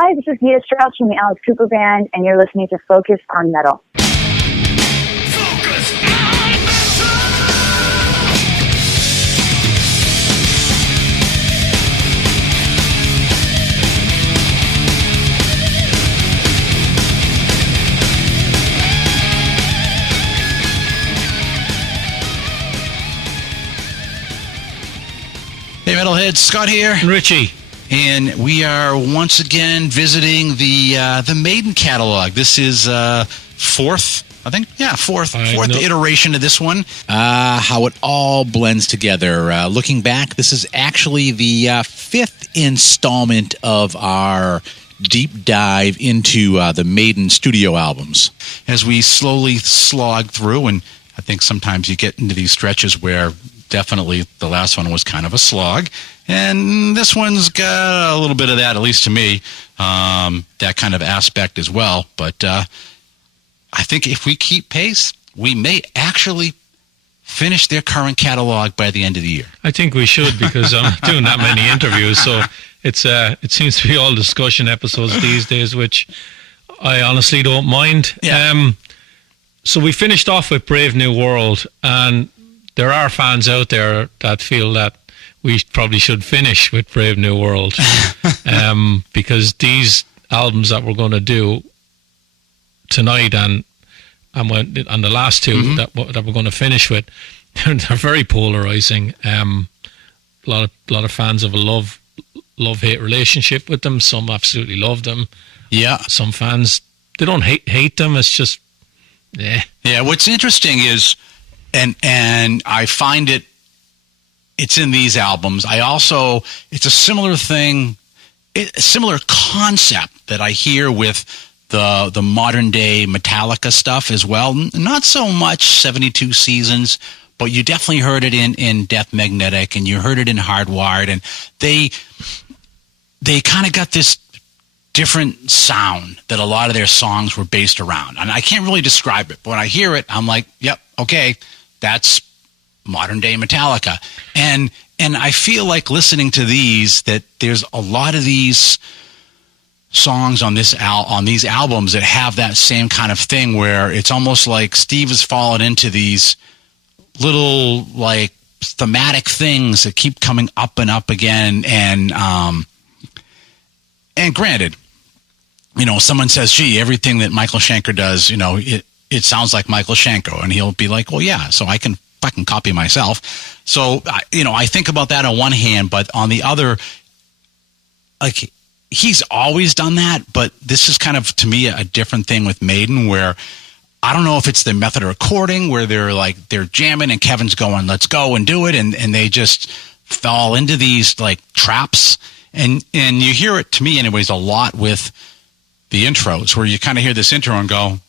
Hi, this is Nita Strauss from the Alice Cooper Band, and you're listening to Focus on Metal. Focus on metal! Hey, Metalheads, Scott here. And Richie. And we are once again visiting the Maiden catalog. This is fourth iteration of this one. How it all blends together. Looking back, this is actually the fifth installment of our deep dive into the Maiden studio albums. As we slowly slog through, and I think sometimes you get into these stretches where definitely the last one was kind of a slog. And this one's got a little bit of that, at least to me, that kind of aspect as well. But I think if we keep pace, we may actually finish their current catalog by the end of the year. I think we should, because I'm doing that many interviews, so it seems to be all discussion episodes these days, which I honestly don't mind. Yeah. So we finished off with Brave New World, and there are fans out there that feel that we probably should finish with Brave New World, because these albums that we're going to do tonight and the last two that we're going to finish with, they're very polarizing. A lot of fans have a love-hate relationship with them. Some absolutely love them. Yeah. Some fans, they don't hate them. It's just, yeah. Yeah. What's interesting is, and I find it's in these albums. It's a similar thing, a similar concept that I hear with the modern day Metallica stuff as well. Not so much 72 Seasons, but you definitely heard it in Death Magnetic, and you heard it in Hardwired, and they kind of got this different sound that a lot of their songs were based around. And I can't really describe it, but when I hear it, I'm like, yep, okay, that's modern day Metallica. And I feel like listening to these, that there's a lot of these songs on these albums that have that same kind of thing, where it's almost like Steve has fallen into these little like thematic things that keep coming up and up again. And granted, someone says, gee, everything that Michael Schenker does, it sounds like Michael Schenker, and he'll be like, well, yeah, so I can fucking copy myself. So, I think about that on one hand, but on the other, like, he's always done that, but this is kind of, to me, a different thing with Maiden, where I don't know if it's the method of recording, where they're jamming and Kevin's going, let's go and do it, and they just fall into these like traps, and you hear it, to me anyways, a lot with the intros, where you kind of hear this intro and go,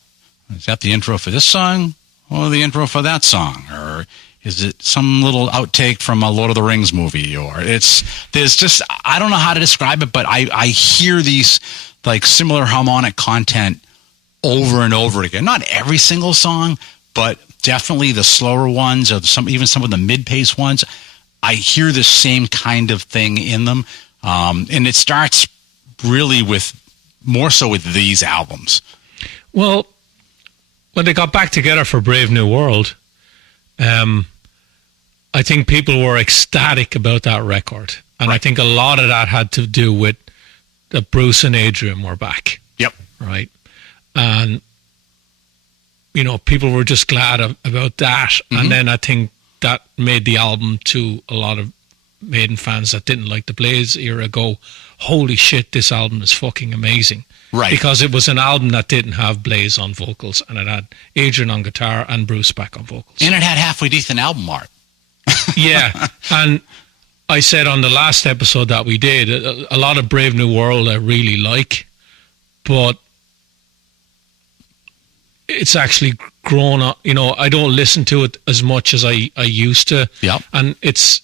is that the intro for this song or the intro for that song? Or is it some little outtake from a Lord of the Rings movie? Or there's just, I don't know how to describe it, but I hear these like similar harmonic content over and over again. Not every single song, but definitely the slower ones, or even some of the mid-pace ones. I hear the same kind of thing in them. And it starts really more so with these albums. Well, when they got back together for Brave New World, I think people were ecstatic about that record. And right. I think a lot of that had to do with that Bruce and Adrian were back. Yep. Right. And, people were just glad about that. Mm-hmm. And then I think that made the album to a lot of Maiden fans that didn't like the Blaze era go, holy shit, this album is fucking amazing. Right. Because it was an album that didn't have Blaze on vocals, and it had Adrian on guitar and Bruce back on vocals. And it had halfway decent album art. Yeah. And I said on the last episode that we did, a lot of Brave New World I really like, but it's actually grown up. I don't listen to it as much as I used to. Yep. And it's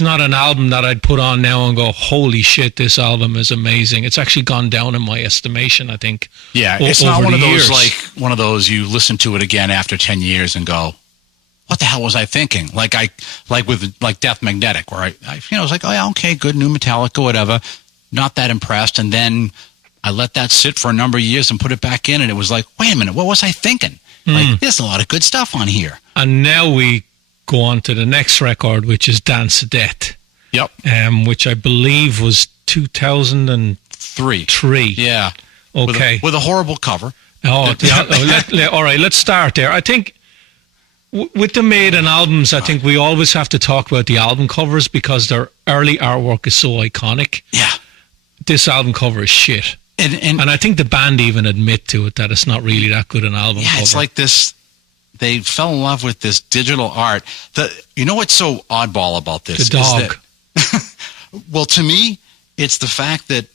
not an album that I'd put on now and go, holy shit, this album is amazing. It's actually gone down in my estimation, I think. Yeah, it's not one of those, like, one of those you listen to it again after 10 years and go, what the hell was I thinking? Like with Death Magnetic, where I was like, oh yeah, okay, good, new Metallica, whatever. Not that impressed. And then I let that sit for a number of years and put it back in, and it was like, wait a minute, what was I thinking? Like, there's a lot of good stuff on here. And now we go on to the next record, which is Dance of Death. Yep. Which I believe was 2003. Yeah. Okay. With a horrible cover. All right, let's start there. I think with the Maiden albums, I think we always have to talk about the album covers because their early artwork is so iconic. Yeah. This album cover is shit. And I think the band even admit to it that it's not really that good an album cover. It's like this, they fell in love with this digital art. You know what's so oddball about this? The dog. Well, to me, it's the fact that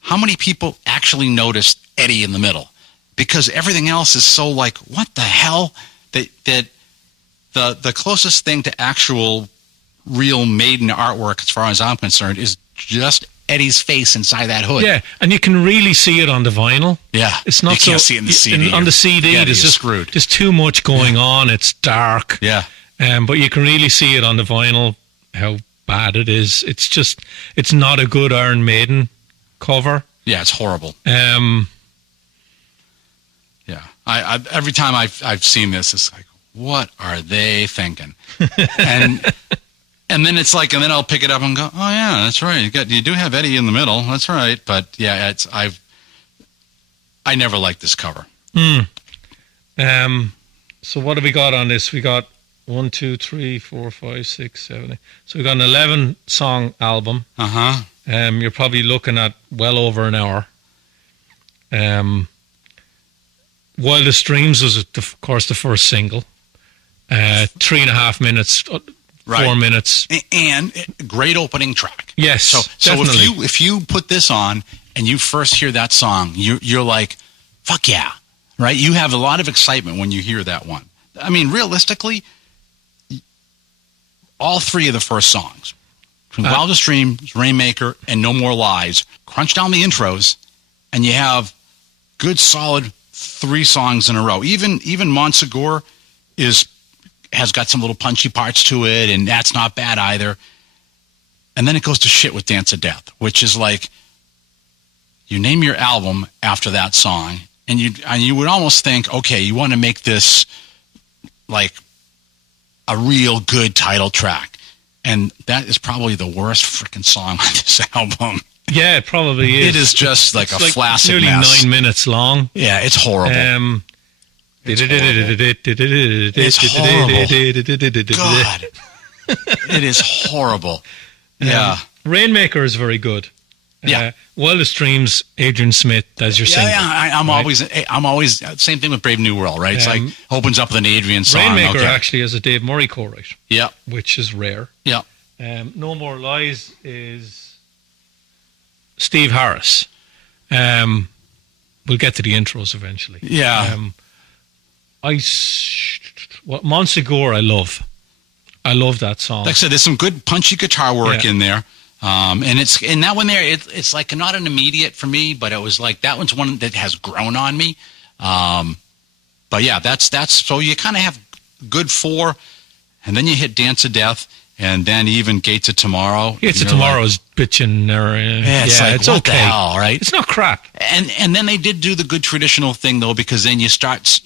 how many people actually noticed Eddie in the middle? Because everything else is so like, what the hell? That the closest thing to actual real Maiden artwork, as far as I'm concerned, is just Eddie's face inside that hood. Yeah, and you can really see it on the vinyl. Yeah, it's not you can't see it in the CD. On the CD, there's just too much going on. It's dark. Yeah, but you can really see it on the vinyl how bad it is. It's not a good Iron Maiden cover. Yeah, it's horrible. Yeah, I every time I've seen this, it's like, what are they thinking? And then it's like, and then I'll pick it up and go, oh yeah, that's right. You do have Eddie in the middle. That's right. But yeah, I never liked this cover. So what have we got on this? We got 1, 2, 3, 4, 5, 6, 7, 8. So we got an 11 song album. You're probably looking at well over an hour. Wildest Dreams was, of course, the first single. 3.5 minutes. 4 minutes. And great opening track. Yes, so definitely. if you put this on and you first hear that song, you're like, fuck yeah, right? You have a lot of excitement when you hear that one. I mean, realistically, all three of the first songs, from Wildest Dreams, Rainmaker, and No More Lies, crunch down the intros, and you have good, solid 3 songs in a row. Even Montsegur has got some little punchy parts to it, and that's not bad either. And then it goes to shit with Dance of Death, which is like, you name your album after that song, and you would almost think, okay, you want to make this like a real good title track. And that is probably the worst freaking song on this album. Yeah, it probably is. It is just like it's a flaccid nearly mess. 9 minutes long. Yeah, it's horrible. It's horrible. God. It is horrible. Yeah. Rainmaker is very good. Yeah. Wildest Dreams, Adrian Smith as your singer. Yeah, I'm always same thing with Brave New World, right? It's like opens up with an Adrian song. Rainmaker actually has a Dave Murray co-write. Yeah. Which is rare. Yeah. No More Lies is Steve Harris. We'll get to the intros eventually. Yeah. Montsegur, I love. I love that song. Like I said, there's some good punchy guitar work in there. And that one there, it's like not an immediate for me, but it was like that one's one that has grown on me. But yeah, that's so you kind of have good 4, and then you hit Dance of Death, and then even Gates of Tomorrow. Gates of Tomorrow is bitching there. It's like, it's what okay. the hell, right? It's not crap. And then they did do the good traditional thing though, because then you start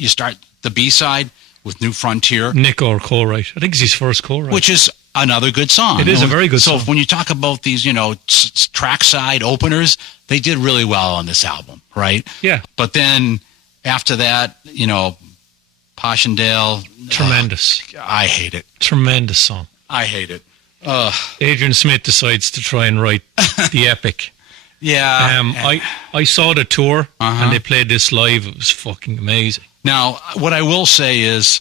the B-side with New Frontier. Nick or co-write. I think it's his first co-write. Which is another good song. It is a very good song. So when you talk about these, trackside openers, they did really well on this album, right? Yeah. But then after that, Passchendaele. Tremendous. I hate it. Tremendous song. I hate it. Adrian Smith decides to try and write the epic. Yeah. I saw the tour and they played this live. It was fucking amazing. Now, what I will say is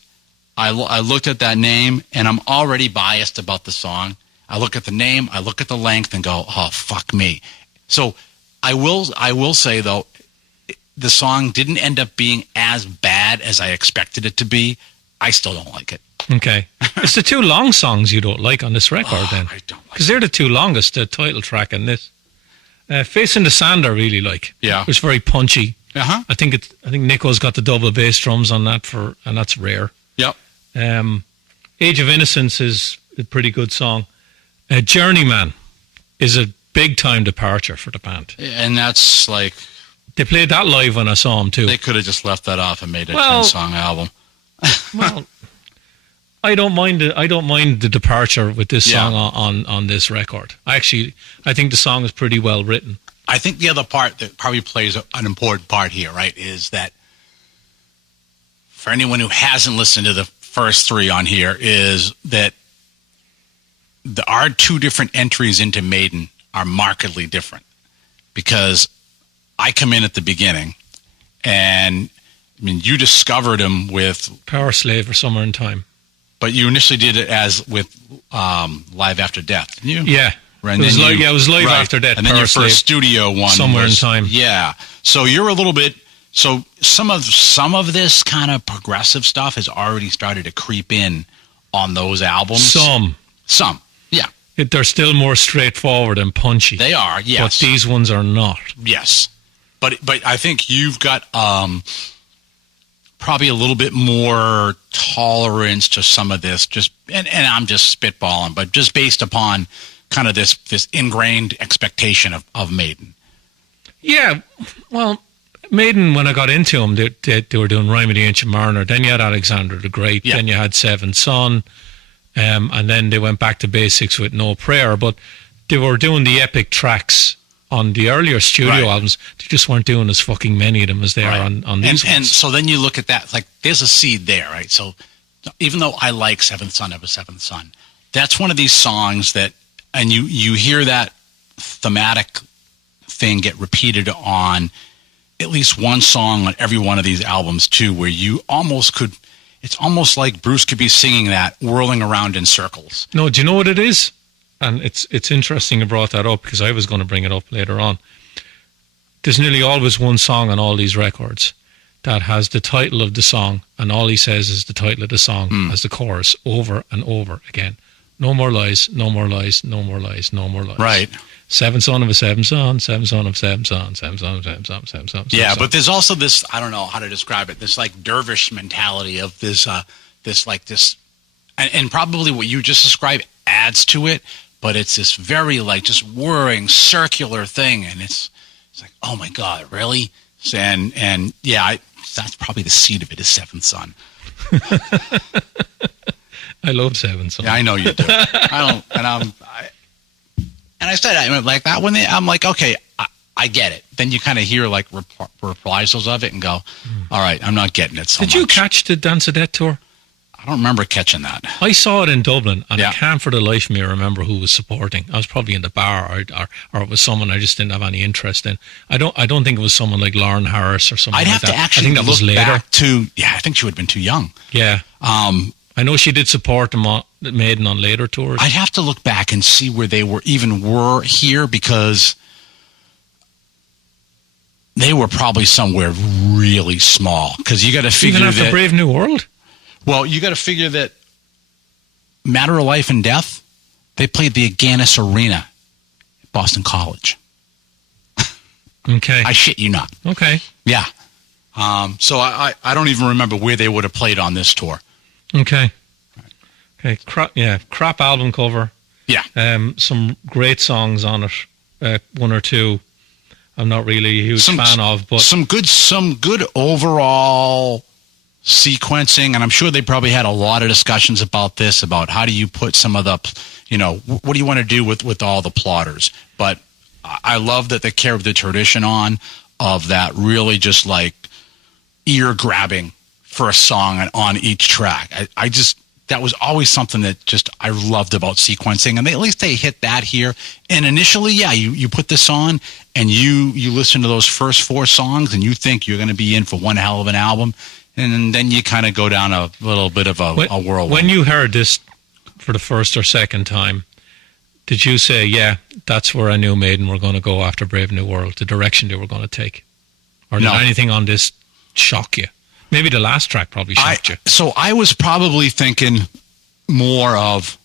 I looked at that name and I'm already biased about the song. I look at the name, I look at the length and go, oh, fuck me. So I will say, though, the song didn't end up being as bad as I expected it to be. I still don't like it. Okay. It's the 2 long songs you don't like on this record, then. I don't like because they're the 2 longest, the title track and this. Face in the Sand I really like. Yeah. It was very punchy. Uh-huh. I think Nico's got the double bass drums on that and that's rare. Yep. Age of Innocence is a pretty good song. Journeyman is a big time departure for the band. And that's like They played that live when I saw them too. They could have just left that off and made a Well- 10-song album. Well, I don't mind it. I don't mind the departure with this Yeah. song on this record. I think the song is pretty well written. I think the other part that probably plays an important part here, right, is that for anyone who hasn't listened to the first three on here, is that our two different entries into Maiden are markedly different. Because I come in at the beginning, and I mean, you discovered him with Power Slave or Somewhere in Time. but you initially did it as with Live After Death, didn't you? Yeah. Right, It was Live After Death. And then Power your Slave, first studio one Somewhere was, in Time. Yeah. So you're a little bit. So some of this kind of progressive stuff has already started to creep in on those albums. Some. Yeah. They're still more straightforward and punchy. They are. Yes. But these ones are not. Yes. But I think you've got probably a little bit more tolerance to some of this, and I'm just spitballing, but just based upon kind of this ingrained expectation of Maiden. Yeah, well, Maiden, when I got into them, they were doing Rime of the Ancient Mariner. Then you had Alexander the Great. Yeah. Then you had Seventh Son. And then they went back to basics with No Prayer. But they were doing the epic tracks on the earlier studio Right. albums. They just weren't doing as fucking many of them as they are on these ones. And so then you look at that, like there's a seed there, right? So even though I like Seventh Son of a Seventh Son, that's one of these songs that, and you hear that thematic thing get repeated on at least one song on every one of these albums too, where you almost could, it's almost like Bruce could be singing that, whirling around in circles. No, do you know what it is? And it's interesting you brought that up because I was going to bring it up later on. There's nearly always one song on all these records that has the title of the song, and all he says is the title of the song as the chorus over and over again. No more lies, no more lies, no more lies, no more lies. Right. Seventh son of a seventh son, seventh son of seventh son, seventh son of seventh son, seventh son. Yeah, but there's also this, I don't know how to describe it, this like dervish mentality of this, and probably what you just described adds to it, but it's this very like just whirring circular thing, and it's like, oh my God, really? And yeah, that's probably the seed of it is Seventh Son. I love Seventh Son. Yeah, I know you do. I said, I like that when I'm like, okay, I get it. Then you kind of hear like reprisals of it and go, all right, I'm not getting it so much. Did you catch the Dance of Death tour? I don't remember catching that. I saw it in Dublin, and Yeah. I can't for the life of me remember who was supporting. I was probably in the bar, or it was someone I just didn't have any interest in. I don't think it was someone like Lauren Harris or something I'd like have that. to actually I think that was look later. back to, I think she would have been too young. Yeah. I know she did support them on Maiden on later tours. I'd have to look back and see where they were here, because they were probably somewhere really small. Because you got to figure Even after that. Brave New World? Well, you got to figure that Matter of Life and Death, they played the Agganis Arena at Boston College. Okay. I shit you not. Okay. Yeah. So I don't even remember where they would have played on this tour. Okay. Okay. Crap album cover. Yeah. Some great songs on it. One or two I'm not really a huge fan of, but some good overall sequencing, and I'm sure they probably had a lot of discussions about this, about how do you put some of the, what do you want to do with all the plotters. But I love that they carried the tradition on of that really just like ear grabbing for a song on each track. I just, that was always something that just I loved about sequencing, and at least they hit that here. And initially, yeah, you put this on and you listen to those first four songs and you think you're going to be in for one hell of an album. And then you kind of go down a little bit of a whirlwind. When you heard this for the first or second time, did you say, yeah, that's where I knew Maiden were going to go after Brave New World, the direction they were going to take? Or did anything on this shock you? Maybe the last track probably shocked you. So I was probably thinking more of,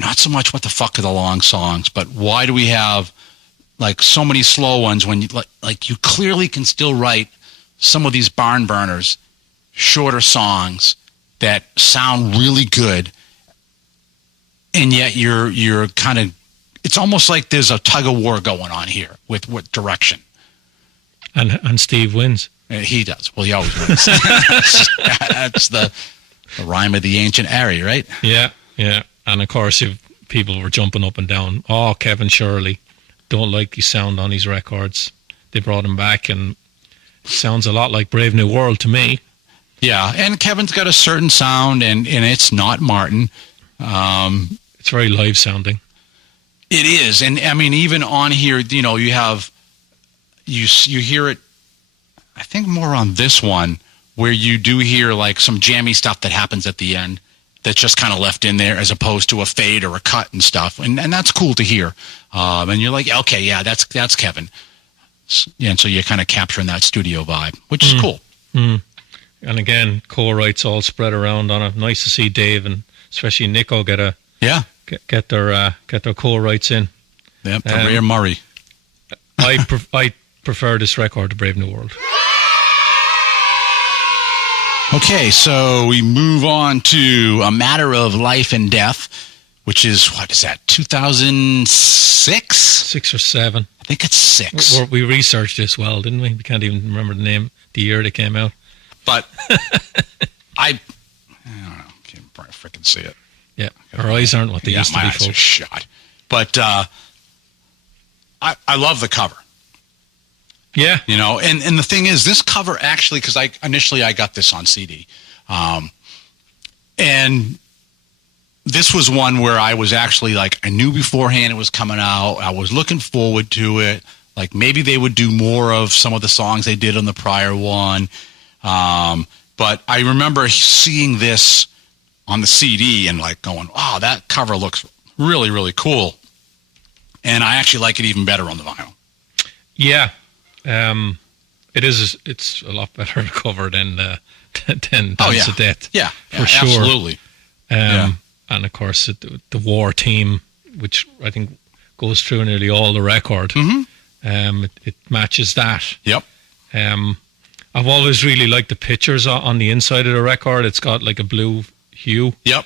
not so much what the fuck are the long songs, but why do we have like so many slow ones when you like you clearly can still write some of these barn burners, shorter songs that sound really good, and yet you're kind of it's almost like there's a tug of war going on here with what direction. And Steve wins. He does. Well, he always wins. That's the rhyme of the ancient Ari, right? Yeah, yeah. And of course, if people were jumping up and down, oh, Kevin Shirley, don't like the sound on his records. They brought him back, and it sounds a lot like Brave New World to me. Yeah, and Kevin's got a certain sound, and it's not Martin. It's very live sounding. It is, and I mean, even on here, you know, you have you hear it. I think more on this one where you do hear like some jammy stuff that happens at the end that's just kind of left in there, as opposed to a fade or a cut and stuff, and that's cool to hear. And you're like, okay, yeah, that's Kevin. Yeah, and so you're kind of capturing that studio vibe, which is cool. Mm. And again, co-writes all spread around on it. Nice to see Dave and especially Nico get their co-writes in. Yep, the Rare Murray. I prefer this record to Brave New World. Okay, so we move on to A Matter of Life and Death, which is, what is that, 2006? 6 or 7. I think it's 6. We researched this well, didn't we? We can't even remember the year they came out. But I don't know. Can't freaking see it. Yeah, our eyes aren't what they used to be. My eyes are shot. But I love the cover. Yeah, you know, and the thing is, this cover actually, because I got this on CD, and this was one where I was actually like, I knew beforehand it was coming out. I was looking forward to it. Like maybe they would do more of some of the songs they did on the prior one. But I remember seeing this on the CD and like going, oh, that cover looks really, really cool. And I actually like it even better on the vinyl. Yeah. It's a lot better cover than Dance of Death. Yeah, for sure. Absolutely. And of course, the war theme, which I think goes through nearly all the record, it matches that. Yep. I've always really liked the pictures on the inside of the record. It's got like a blue hue. Yep.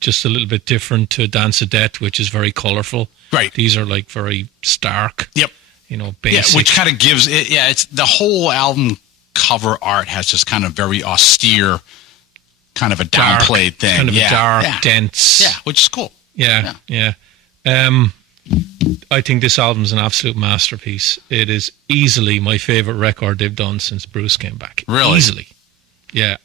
Just a little bit different to Dance of Death, which is very colourful. Right. These are like very stark. Yep. You know, basic. Yeah, which kind of gives it. Yeah, it's the whole album cover art has this kind of very austere, kind of a downplayed thing. Kind of a dark, dense. Yeah, which is cool. Yeah. I think this album's an absolute masterpiece. It is easily my favourite record they've done since Bruce came back. Really? Easily. Yeah.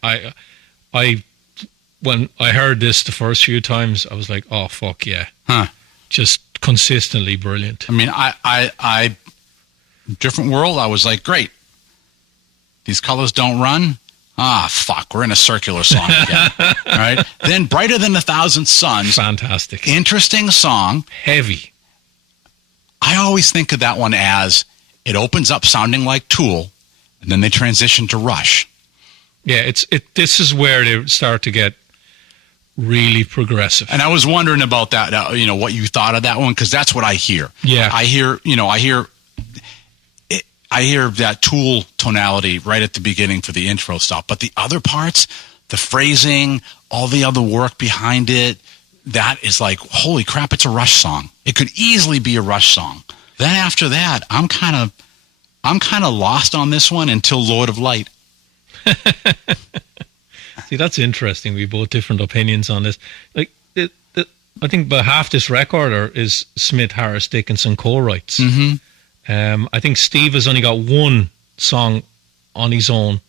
When I heard this the first few times, I was like, oh, fuck yeah. Huh. Just consistently brilliant. I mean, I Different World, I was like, great. These colors don't run. Ah, fuck, we're in a circular song again. All right. Then Brighter Than a Thousand Suns. Fantastic. Interesting song. Heavy. I always think of that one as it opens up sounding like Tool, and then they transition to Rush. Yeah, this is where they start to get really progressive. And I was wondering about that, what you thought of that one, because that's what I hear. Yeah. I hear that Tool tonality right at the beginning for the intro stuff, but the other parts, the phrasing, all the other work behind it, that is like, holy crap, it's a Rush song. It could easily be a Rush song. Then after that, I'm kind of lost on this one until Lord of Light. See, that's interesting. We both different opinions on this. Like, I think about half this record is Smith, Harris, Dickinson co-writes. Mm-hmm. I think Steve has only got one song on his own,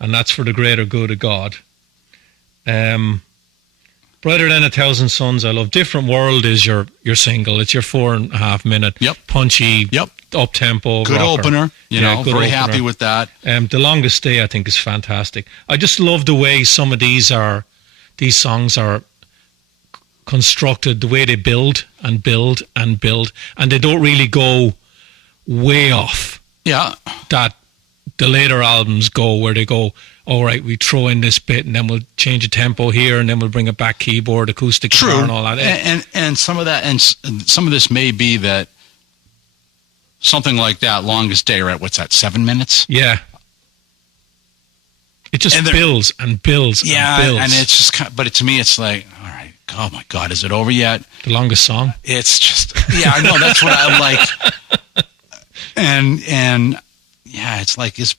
and that's For the Greater Good of God. Brighter Than a Thousand Suns, I love. Different World is your single. It's your 4.5 minute, punchy, up tempo, good rocker. Opener. Very opener. happy with that. The Longest Day, I think, is fantastic. I just love the way some of these songs are constructed, the way they build and build and build, and they don't really go way off. Yeah, that the later albums go, where they go, all right, we throw in this bit and then we'll change the tempo here and then we'll bring it back, keyboard, acoustic guitar and all that. And some of that, and some of this may be that something like that, Longest Day, right? What's that, 7 minutes? Yeah. It just builds and builds and builds. And it's just kind of, but to me, it's like, all right, like, oh my God, is it over yet? The longest song. It's just, yeah, I know, that's what I'm like. And yeah, it's like, it's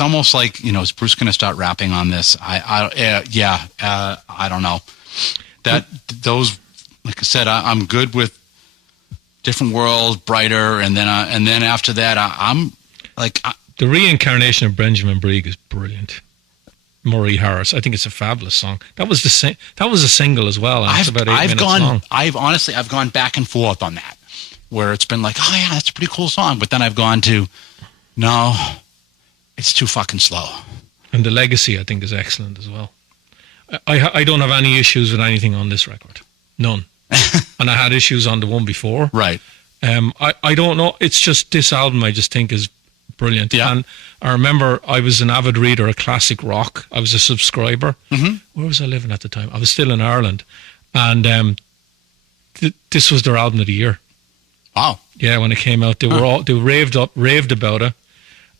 almost like, is Bruce going to start rapping on this? I don't know. Those, like I said, I'm good with Different World, Brighter, and then after that, I'm like... the reincarnation of Benjamin Brieg is brilliant. Murray Harris, I think it's a fabulous song. That was a single as well. And it's about 8 minutes long. I've gone back and forth on that, where it's been like, oh yeah, that's a pretty cool song, but then I've gone to, no, it's too fucking slow. And the legacy, I think, is excellent as well. I don't have any issues with anything on this record, none. And I had issues on the one before. Right. I don't know. It's just this album I just think is brilliant. Yeah. And I remember I was an avid reader of classic rock. I was a subscriber. Mm-hmm. Where was I living at the time? I was still in Ireland. And this was their album of the year. Wow. Yeah, when it came out, they raved about it.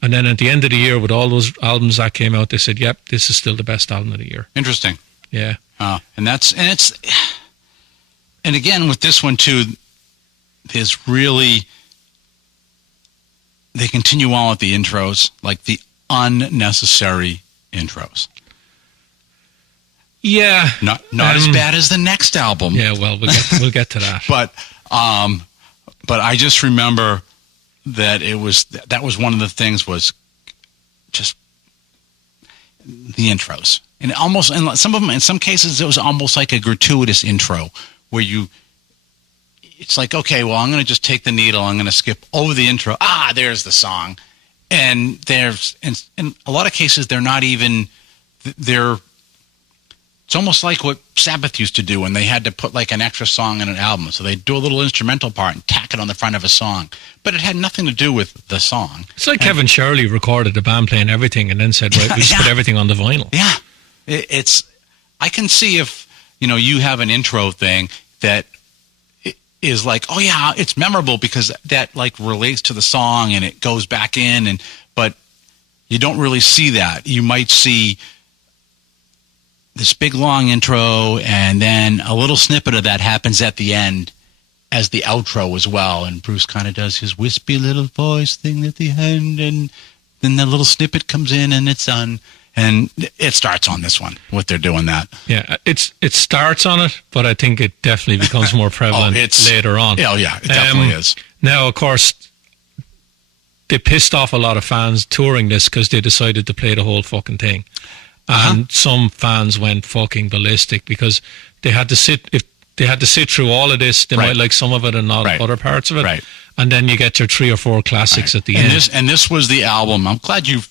And then at the end of the year, with all those albums that came out, they said, yep, this is still the best album of the year. Interesting. Yeah. And again, with this one too, there's really, they continue on with the intros, like the unnecessary intros. Yeah. Not as bad as the next album. Yeah, well, we'll get to that. But I just remember that that was one of the things, was just the intros. And almost, and some of them, in some cases, it was almost like a gratuitous intro, where it's like, okay, well, I'm going to just take the needle, I'm going to skip over the intro. There's the song. And in a lot of cases, they're not even, it's almost like what Sabbath used to do when they had to put like an extra song in an album. So they'd do a little instrumental part and tack it on the front of a song. But it had nothing to do with the song. It's like Kevin Shirley recorded the band playing everything and then said, right, we just put everything on the vinyl. Yeah. I can see if, you have an intro thing that is like, oh yeah, it's memorable because that like relates to the song and it goes back in, but you don't really see that. You might see this big long intro and then a little snippet of that happens at the end as the outro as well. And Bruce kind of does his wispy little voice thing at the end, and then the little snippet comes in and it's done. And it starts on this one, what they're doing that. Yeah, it starts on it, but I think it definitely becomes more prevalent later on. Oh, yeah, it definitely is. Now, of course, they pissed off a lot of fans touring this because they decided to play the whole fucking thing. And some fans went fucking ballistic because they had to sit, if they had to sit through all of this, they might like some of it and not other parts of it. Right. And then you get your 3 or 4 classics at the end. This was the album. I'm glad you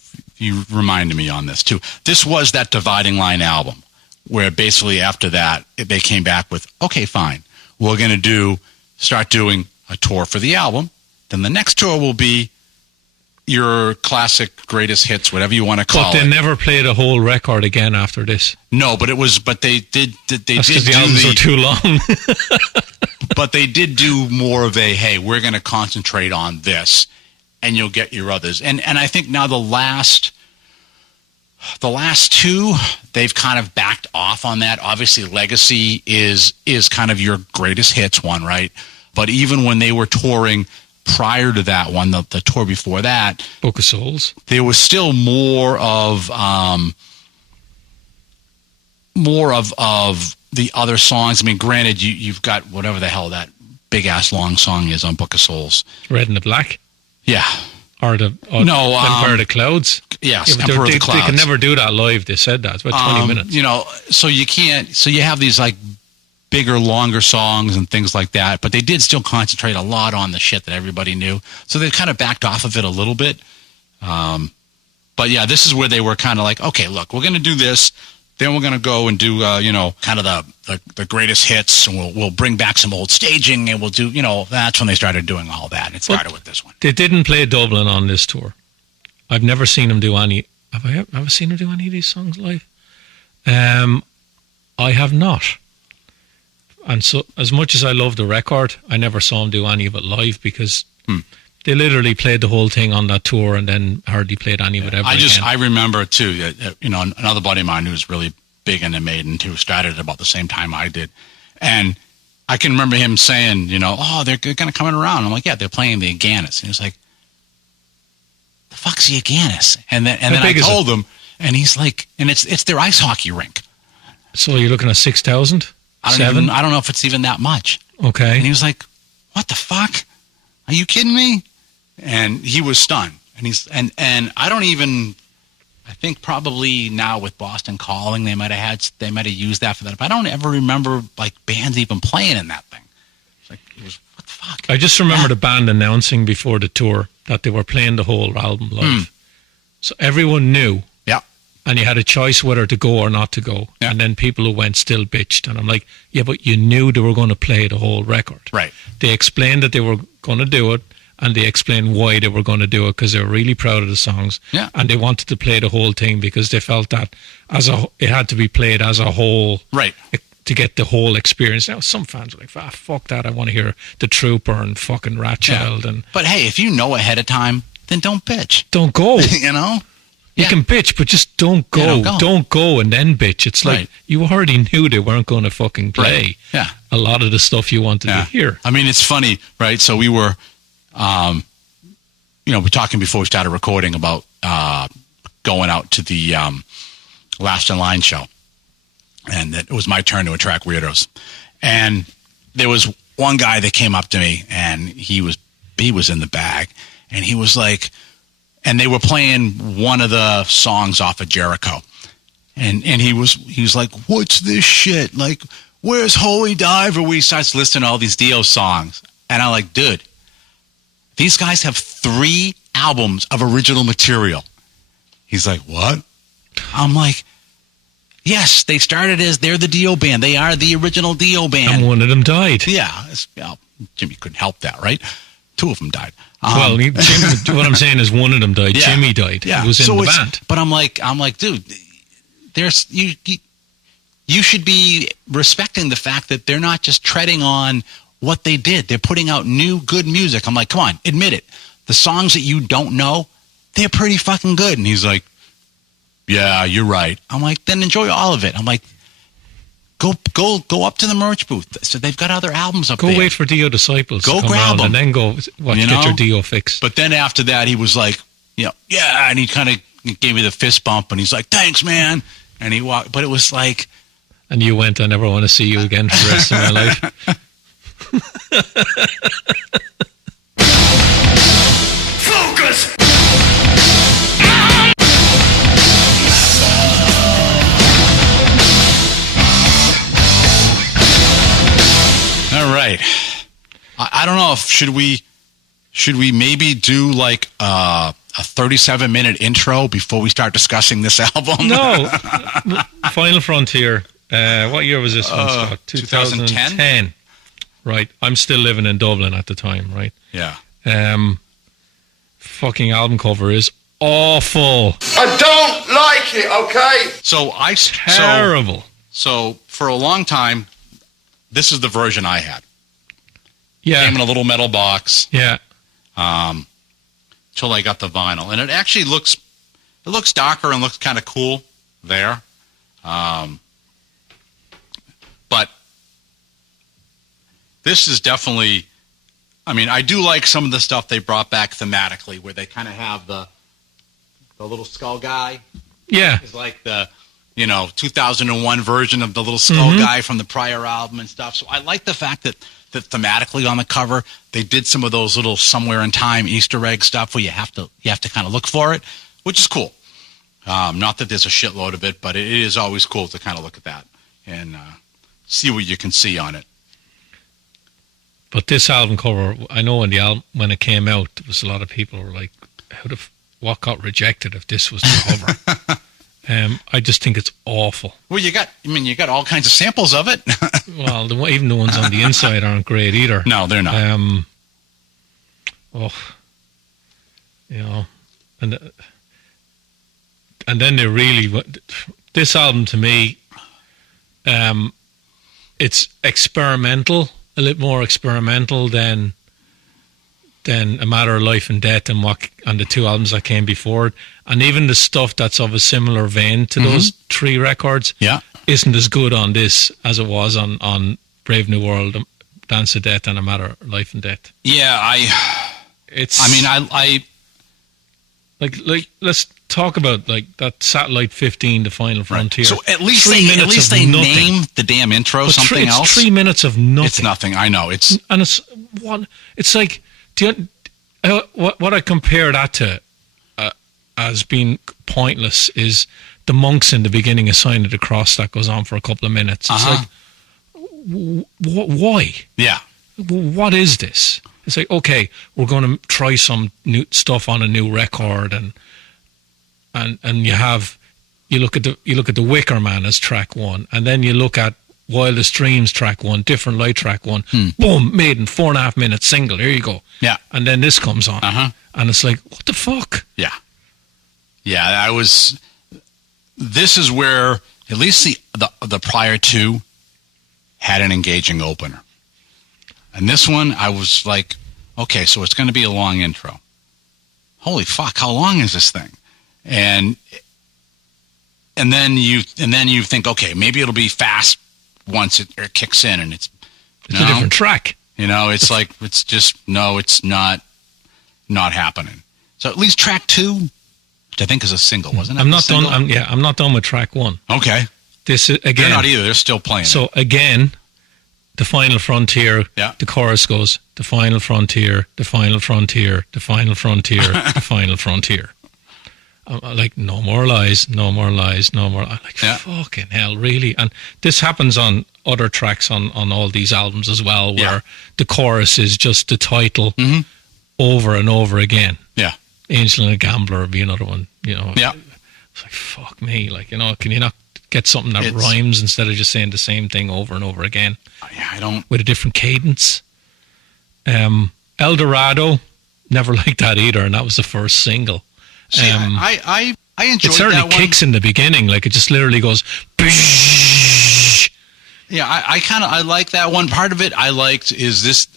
reminded me on this too. This was that dividing line album where basically after that they came back with, okay, fine, we're going to start doing a tour for the album. Then the next tour will be your classic greatest hits, whatever you want to call it. But they never played a whole record again after this. No, but they did. The albums were too long. But they did do more of a, hey, we're going to concentrate on this, and you'll get your others. And I think now the last 2, they've kind of backed off on that. Obviously, Legacy is kind of your greatest hits one, right? But even when they were touring prior to that one, the tour before that, Book of Souls, there was still more of the other songs. I mean, granted, you've got whatever the hell that big ass long song is on Book of Souls, Red and the Black. Yeah. Or Emperor of the Clouds. Yes, yeah, Emperor of the Clouds. They can never do that live. They said that. It's about 20 minutes. So you can't. So you have these like bigger, longer songs and things like that. But they did still concentrate a lot on the shit that everybody knew. So they kind of backed off of it a little bit. But yeah, this is where they were kind of like, okay, look, we're going to do this. Then we're going to go and do, kind of the greatest hits, and we'll bring back some old staging, and we'll do, that's when they started doing all that. It started with this one. They didn't play Dublin on this tour. I've never seen them do any. Have I ever seen them do any of these songs live? I have not. And so, as much as I love the record, I never saw them do any of it live because they literally played the whole thing on that tour and then hardly played any of it ever again. I remember too, another buddy of mine who was really big into Maiden too. Started at about the same time I did, and I can remember him saying, oh, they're going to come around. I'm like, yeah, they're playing the Aganis. And he was like, the fuck's the Aganis? And then I told him, and he's like, and it's their ice hockey rink. So you're looking at 6,000? I don't know if it's even that much. Okay. And he was like, what the fuck? Are you kidding me? And he was stunned. And I think probably now with Boston Calling, they might have used that for that. But I don't ever remember like bands even playing in that thing. It's like, it was, what the fuck? I just remember the band announcing before the tour that they were playing the whole album live. So everyone knew. Yeah. And you had a choice whether to go or not to go. Yeah. And then people who went still bitched. And I'm like, yeah, but you knew they were going to play the whole record. Right. They explained that they were going to do it. And they explained why they were going to do it, because they were really proud of the songs. Yeah. And they wanted to play the whole thing because they felt that it had to be played as a whole. Right. To get the whole experience. Now, some fans are like, fuck that. I want to hear The Trooper and fucking Ratchild. Yeah. But hey, if you know ahead of time, then don't bitch. Don't go. You can bitch, but just don't go. Yeah, don't go and then bitch. It's like you already knew they weren't going to fucking play a lot of the stuff you wanted to hear. I mean, it's funny, right? So we were... we're talking before we started recording about going out to the Last in Line show, and it was my turn to attract weirdos. And there was one guy that came up to me, and he was in the bag, and he was like, and they were playing one of the songs off of Jericho, and he was like, "What's this shit? Like, where's Holy Diver?" Where he starts listing all these Dio songs, and I'm like, dude. These guys have 3 albums of original material. He's like, what? I'm like, yes, they started as they're the Dio band. They are the original Dio band. And one of them died. Yeah. Jimmy couldn't help that, right? 2 of them died. Jimmy, what I'm saying is one of them died. Yeah. Jimmy died. Yeah. He was in the band. But I'm like, dude, you should be respecting the fact that they're not just treading on what they did. They're putting out new, good music. I'm like, come on, admit it. The songs that you don't know, they're pretty fucking good. And he's like, yeah, you're right. I'm like, then enjoy all of it. I'm like, go up to the merch booth. So they've got other albums up there. Go wait for Dio Disciples to come grab them. And then go get your Dio fix. But then after that, he was like, yeah. And he kind of gave me the fist bump. And he's like, thanks, man. And he walked. But it was like. And you went, I never want to see you again for the rest of my life. Focus. All right. I don't know if should we maybe do like a 37-minute intro before we start discussing this album? No. Final Frontier. What year was this one, Scott? 2010. Right. I'm still living in Dublin at the time, right? Yeah. Fucking album cover is awful. I don't like it, okay? Terrible. So for a long time, this is the version I had. Yeah. Came in a little metal box. Yeah. Till I got the vinyl. And it actually looks darker and looks kind of cool there. But this is definitely, I mean, I do like some of the stuff they brought back thematically, where they kind of have the little skull guy. Yeah. It's like the, 2001 version of the little skull guy from the prior album and stuff. So I like the fact that thematically on the cover, they did some of those little somewhere in time Easter egg stuff where you have to kind of look for it, which is cool. Not that there's a shitload of it, but it is always cool to kind of look at that and see what you can see on it. But this album cover, I know when it came out, there was a lot of people who were like, what got rejected if this was the cover? I just think it's awful. Well, you got all kinds of samples of it. Well, even the ones on the inside aren't great either. No, they're not. And then they really, this album to me, it's experimental, a little more experimental than than A Matter of Life and Death and the two albums that came before it. And even the stuff that's of a similar vein to those three records isn't as good on this as it was on Brave New World, Dance of Death, and A Matter of Life and Death. Yeah, I let's talk about like that Satellite 15, The Final Frontier. So at least they name the damn intro something else. It's 3 minutes of nothing. It's nothing. I know. It's like what I compare that to as being pointless is the monks in the beginning of Sign of the Cross that goes on for a couple of minutes. It's like, why? Yeah. What is this? It's like, okay, we're going to try some new stuff on a new record, and you look at the Wicker Man as track 1, and then you look at Wildest Dreams track 1, Different Light track 1, boom, Maiden, 4.5 minute single. Here you go. Yeah. And then this comes on, and it's like, what the fuck? Yeah. Yeah, this is where at least the prior two had an engaging opener. And this one, I was like, okay, so it's going to be a long intro. Holy fuck, how long is this thing? And then you think, okay, maybe it'll be fast once it kicks in, and it's a different track. It's like it's not happening. So at least track 2, which I think is a single, wasn't it? I'm not done. I'm not done with track 1. Okay. This is again. They're not either. They're still playing. So again, The Final Frontier. Yeah. The chorus goes, The Final Frontier, The Final Frontier, The Final Frontier, The Final Frontier. I'm like, no more lies, no more lies, no more. I'm like, fucking hell, really? And this happens on other tracks on all these albums as well, where the chorus is just the title over and over again. Yeah. Angel and a Gambler would be another one, Yeah. It's like, fuck me. Like, can you not get something that rhymes instead of just saying the same thing over and over again? Yeah, I don't. With a different cadence. El Dorado, never liked that either, and that was the first single. See, I enjoyed it certainly that one. Kicks in the beginning, like it just literally goes. Yeah, I like that one. Part of it I liked is this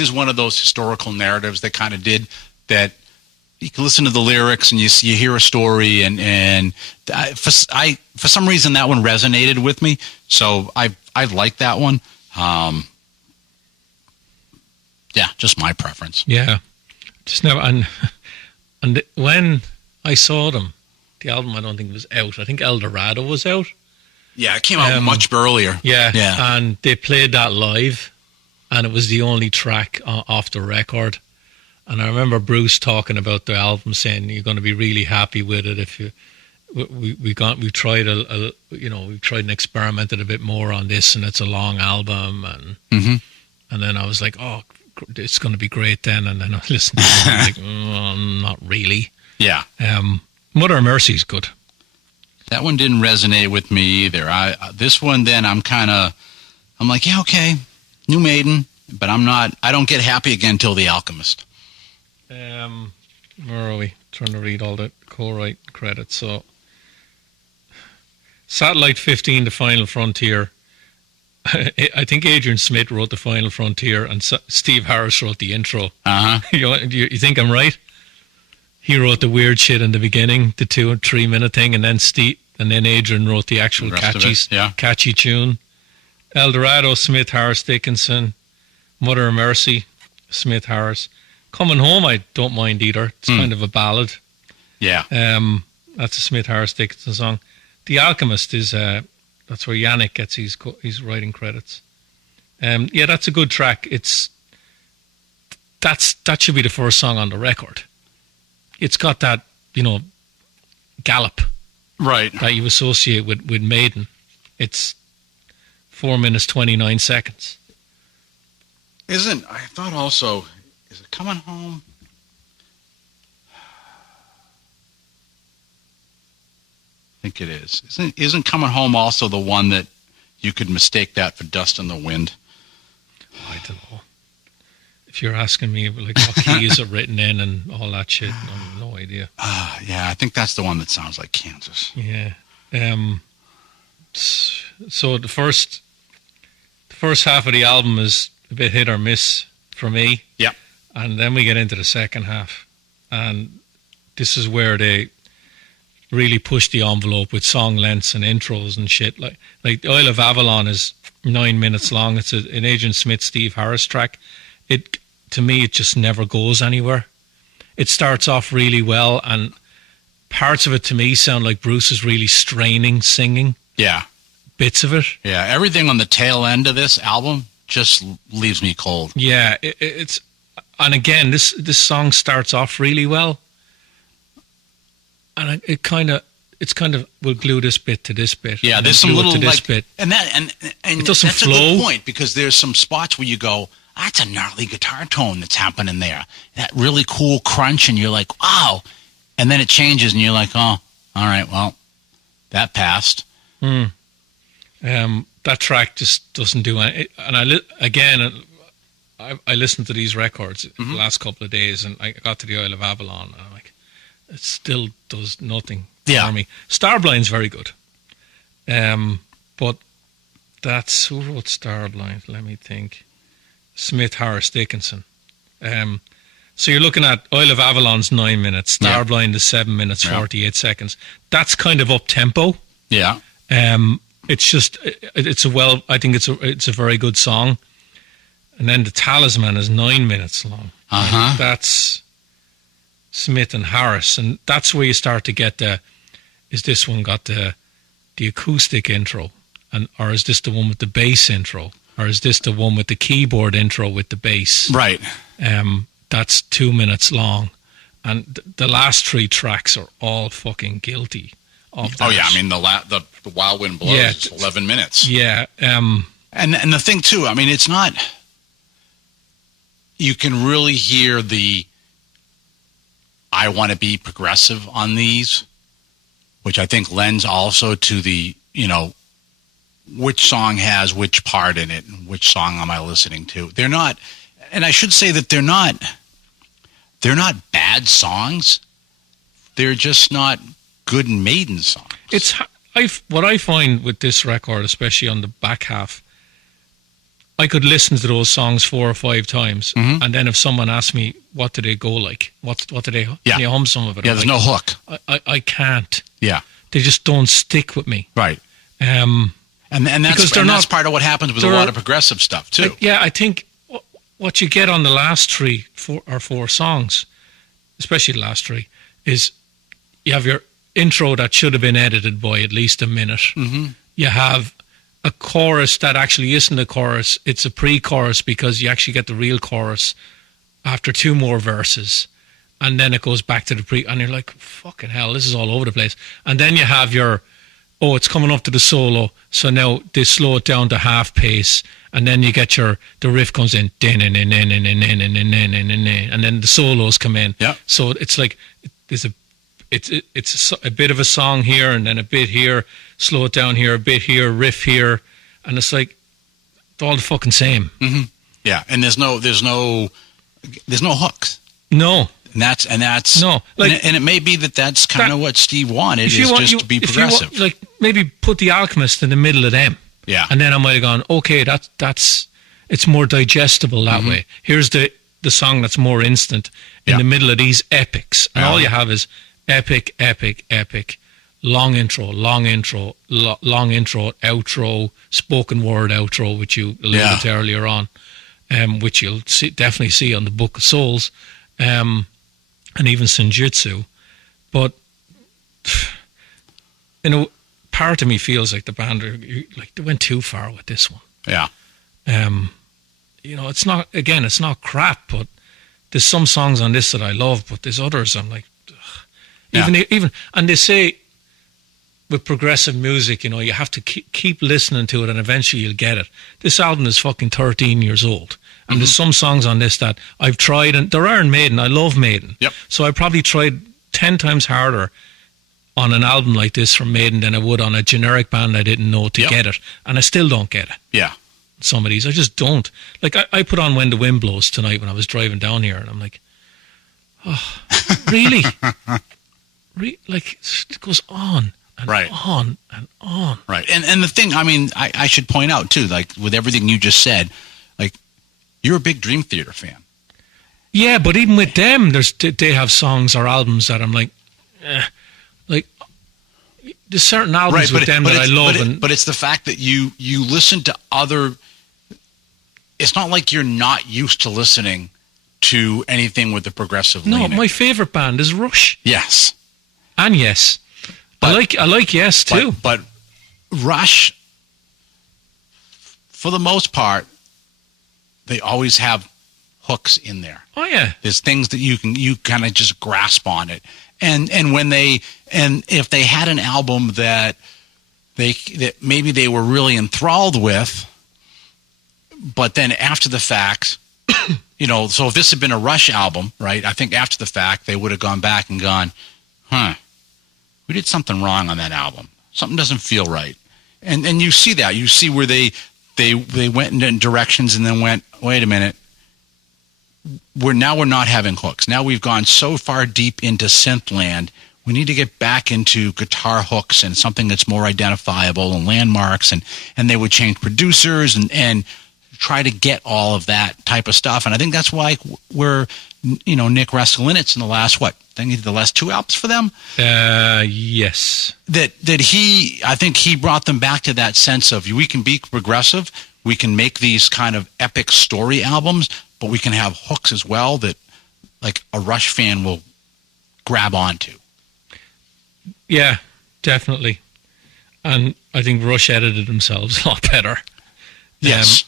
is one of those historical narratives that kind of did that. You can listen to the lyrics and you hear a story, and for some reason that one resonated with me. So I like that one. Yeah, just my preference. Yeah, just never. And when I saw them, the album I don't think was out. I think El Dorado was out. Yeah, it came out much earlier. Yeah, and they played that live, and it was the only track off the record. And I remember Bruce talking about the album, saying you're going to be really happy with it if you. We tried and experimented a bit more on this, and it's a long album, and then I was like, oh, it's going to be great then, and then I listened to it, and I was like, not really. Yeah. Mother of Mercy is good. That one didn't resonate with me either. This one, then I'm like, yeah, okay, new Maiden, but I don't get happy again till The Alchemist. Where are we? Trying to read all the co-write credits. So, Satellite 15, The Final Frontier. I think Adrian Smith wrote The Final Frontier, and Steve Harris wrote the intro. You think I'm right? He wrote the weird shit in the beginning, the 2 and 3 minute thing, and then Adrian wrote the actual catchy tune. El Dorado, Smith, Harris, Dickinson. Mother of Mercy, Smith, Harris. Coming Home, I don't mind either. It's kind of a ballad. Yeah. That's a Smith, Harris, Dickinson song. The Alchemist is that's where Yannick gets his writing credits. Yeah, that's a good track. That should be the first song on the record. It's got that, gallop, right, that you associate with Maiden. It's 4 minutes 29 seconds. I thought also, is it Coming Home? I think it is. Isn't Coming Home also the one that you could mistake that for Dust in the Wind? I don't know. If you're asking me like what keys are written in and all that shit, I have no idea. Yeah, I think that's the one that sounds like Kansas. Yeah. So the first half of the album is a bit hit or miss for me. Yeah. And then we get into the second half. And this is where they really push the envelope with song lengths and intros and shit. Like the Isle of Avalon is 9 minutes long. It's an Agent Smith, Steve Harris track. To me, it just never goes anywhere. It starts off really well, and parts of it to me sound like Bruce is really straining singing. Yeah. Bits of it. Yeah, everything on the tail end of this album just leaves me cold. Yeah, it's... And again, this song starts off really well, and it's kind of we'll glue this bit to this bit. Yeah, there's some little to this like, bit, and it doesn't that's flow. a good point, because there's some spots where you go, that's a gnarly guitar tone that's happening there. That really cool crunch, and you're like, wow, and then it changes, and you're like, oh, all right, well, that passed. That track just doesn't do anything. And I listened to these records the last couple of days, and I got to the Isle of Avalon, and I'm like, it still does nothing for me. Starblind's very good. But that's... Who wrote Starblind? Let me think. Smith, Harris, Dickinson. So you're looking at Isle of Avalon's 9 minutes. Starblind is 7 minutes, 48 seconds. That's kind of up-tempo. Yeah. It's just... I think it's a very good song. And then The Talisman is 9 minutes long. That's Smith and Harris. And that's where you start to get is this one got the acoustic intro? Or is this the one with the bass intro? Or is this the one with the keyboard intro with the bass? Right. That's 2 minutes long. And the last three tracks are all fucking guilty of that. Oh, yeah. I mean, the Wild Wind Blows is 11 minutes. Yeah. And the thing, too, I mean, it's not... You can really hear I want to be progressive on these, which I think lends also to the, which song has which part in it and which song am I listening to. They're not, and I should say that they're not bad songs. They're just not good Maiden songs. What I find with this record, especially on the back half, I could listen to those songs 4 or 5 times, and then if someone asked me, what do they go like? What do they... Can you hum some of it? Yeah, there's no hook. I can't. Yeah. They just don't stick with me. Right. And that's part of what happens with a lot of progressive stuff, too. I think what you get on the last 4 songs, especially the last 3, is you have your intro that should have been edited by at least a minute. You have a chorus that actually isn't a chorus. It's a pre-chorus, because you actually get the real chorus after 2 more verses, and then it goes back to the pre, and you're like, fucking hell, this is all over the place. And then you have it's coming up to the solo, so now they slow it down to half pace, and then you get the riff comes in, and then the solos come in. Yeah. So it's like it's a bit of a song here, and then a bit here, slow it down here, a bit here, riff here, and it's like it's all the fucking same. Yeah, and there's no hooks. No, and that's no. And it may be that's kind of what Steve wanted, to be progressive. Maybe put The Alchemist in the middle of them. Yeah, and then I might have gone, okay, that's it's more digestible that way. Here's the song that's more instant in the middle of these epics, and all you have is epic, epic, epic, long intro, outro, spoken word outro, which you alluded to earlier on, which you'll definitely see on the Book of Souls, and even Senjutsu. But part of me feels like the band they went too far with this one. Yeah. It's not crap, but there's some songs on this that I love, but there's others I'm like, even, and they say with progressive music, you have to keep listening to it, and eventually you'll get it. This album is fucking 13 years old, and there's some songs on this that I've tried, and they're Iron Maiden. I love Maiden. Yep. So I probably tried 10 times harder on an album like this from Maiden than I would on a generic band I didn't know to get it, and I still don't get it. Yeah. Some of these, I just don't. Like, I put on When the Wind Blows tonight when I was driving down here, and I'm like, oh, really? It goes on and on and on. Right. And the thing, I mean, I should point out, too, like, with everything you just said, like, you're a big Dream Theater fan. Yeah, but even with them, they have songs or albums that I'm like, there's certain albums with them that I love. But it's the fact that you listen to other. It's not like you're not used to listening to anything with the progressive leaning. No, my favorite band is Rush. Yes. And Yes. But, I like Yes too. But Rush, for the most part, they always have hooks in there. Oh yeah. There's things that you kind of just grasp on it. And if they had an album that maybe they were really enthralled with, but then after the fact, so if this had been a Rush album, right? I think after the fact they would have gone back and gone, we did something wrong on that album. Something doesn't feel right. And you see that. You see where they went in directions and then went, wait a minute. We're not having hooks. Now we've gone so far deep into synth land. We need to get back into guitar hooks and something that's more identifiable and landmarks. And they would change producers and try to get all of that type of stuff. And I think that's why we're, Nick Raskulinecz in the last, the last 2 albums for them? Yes. I think he brought them back to that sense of we can be progressive, we can make these kind of epic story albums, but we can have hooks as well that like a Rush fan will grab onto. Yeah, definitely. And I think Rush edited themselves a lot better. Yes.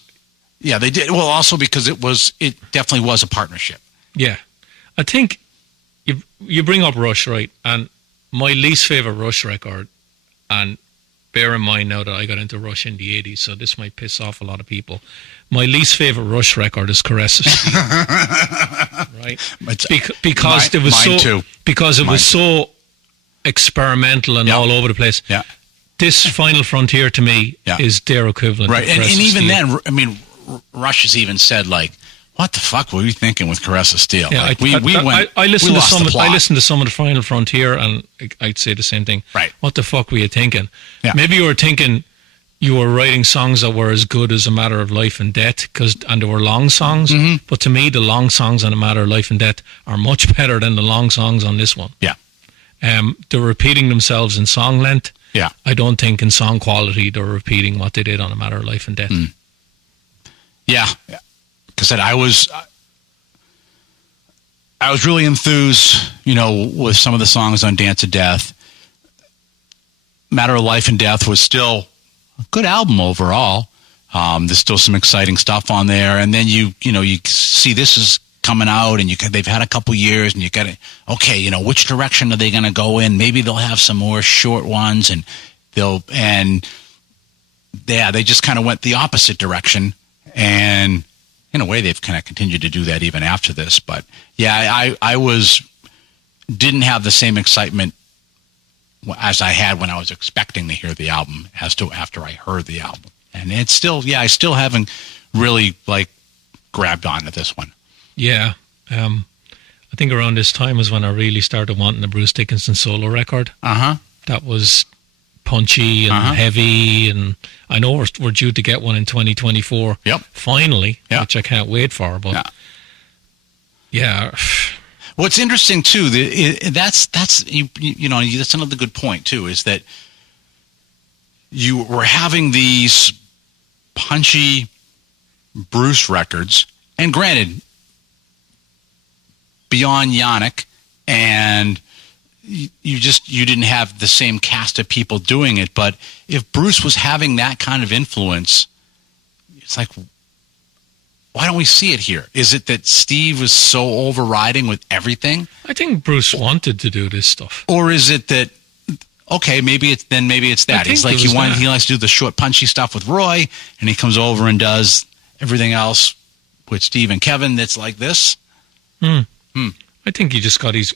Yeah, they did. Well, also because it definitely was a partnership. Yeah. I think you bring up Rush, right? And my least favorite Rush record, and bear in mind now that I got into Rush in the 80s, so this might piss off a lot of people. My least favorite Rush record is Caress of Steel. Right? Because it was so experimental and all over the place. Yeah. This Final Frontier to me is their equivalent. Right. And even then, I mean, Rush has even said, like, what the fuck were we thinking with Caress of Steel? Yeah, like, I listened to some of the Final Frontier, and I'd say the same thing. Right. What the fuck were you thinking? Yeah. Maybe you were thinking you were writing songs that were as good as A Matter of Life and Death, and they were long songs. Mm-hmm. But to me, the long songs on A Matter of Life and Death are much better than the long songs on this one. Yeah. They're repeating themselves in song length. Yeah. I don't think in song quality they're repeating what they did on A Matter of Life and Death. Mm. Yeah. Because I was really enthused, with some of the songs on Dance of Death. Matter of Life and Death was still a good album overall. There's still some exciting stuff on there, and then you see this is coming out, and they've had a couple years, and you got to which direction are they going to go in? Maybe they'll have some more short ones, and they just kind of went the opposite direction, and in a way, they've kind of continued to do that even after this. But yeah, I didn't have the same excitement as I had when I was expecting to hear the album as to after I heard the album. And it's still, I still haven't really grabbed onto this one. Yeah. I think around this time was when I really started wanting the Bruce Dickinson solo record. Uh-huh. That was punchy and heavy, and I know we're due to get one in 2024. Yep. Finally, which I can't wait for. But yeah. What's interesting too, that's another good point too, is that you were having these punchy Bruce records, and granted, beyond Yannick, and you didn't have the same cast of people doing it. But if Bruce was having that kind of influence, it's like, why don't we see it here? Is it that Steve was so overriding with everything? I think Bruce wanted to do this stuff. Or is it that, okay, maybe it's that. He's like, he likes to do the short punchy stuff with Roy, and he comes over and does everything else with Steve and Kevin that's like this. I think he just got his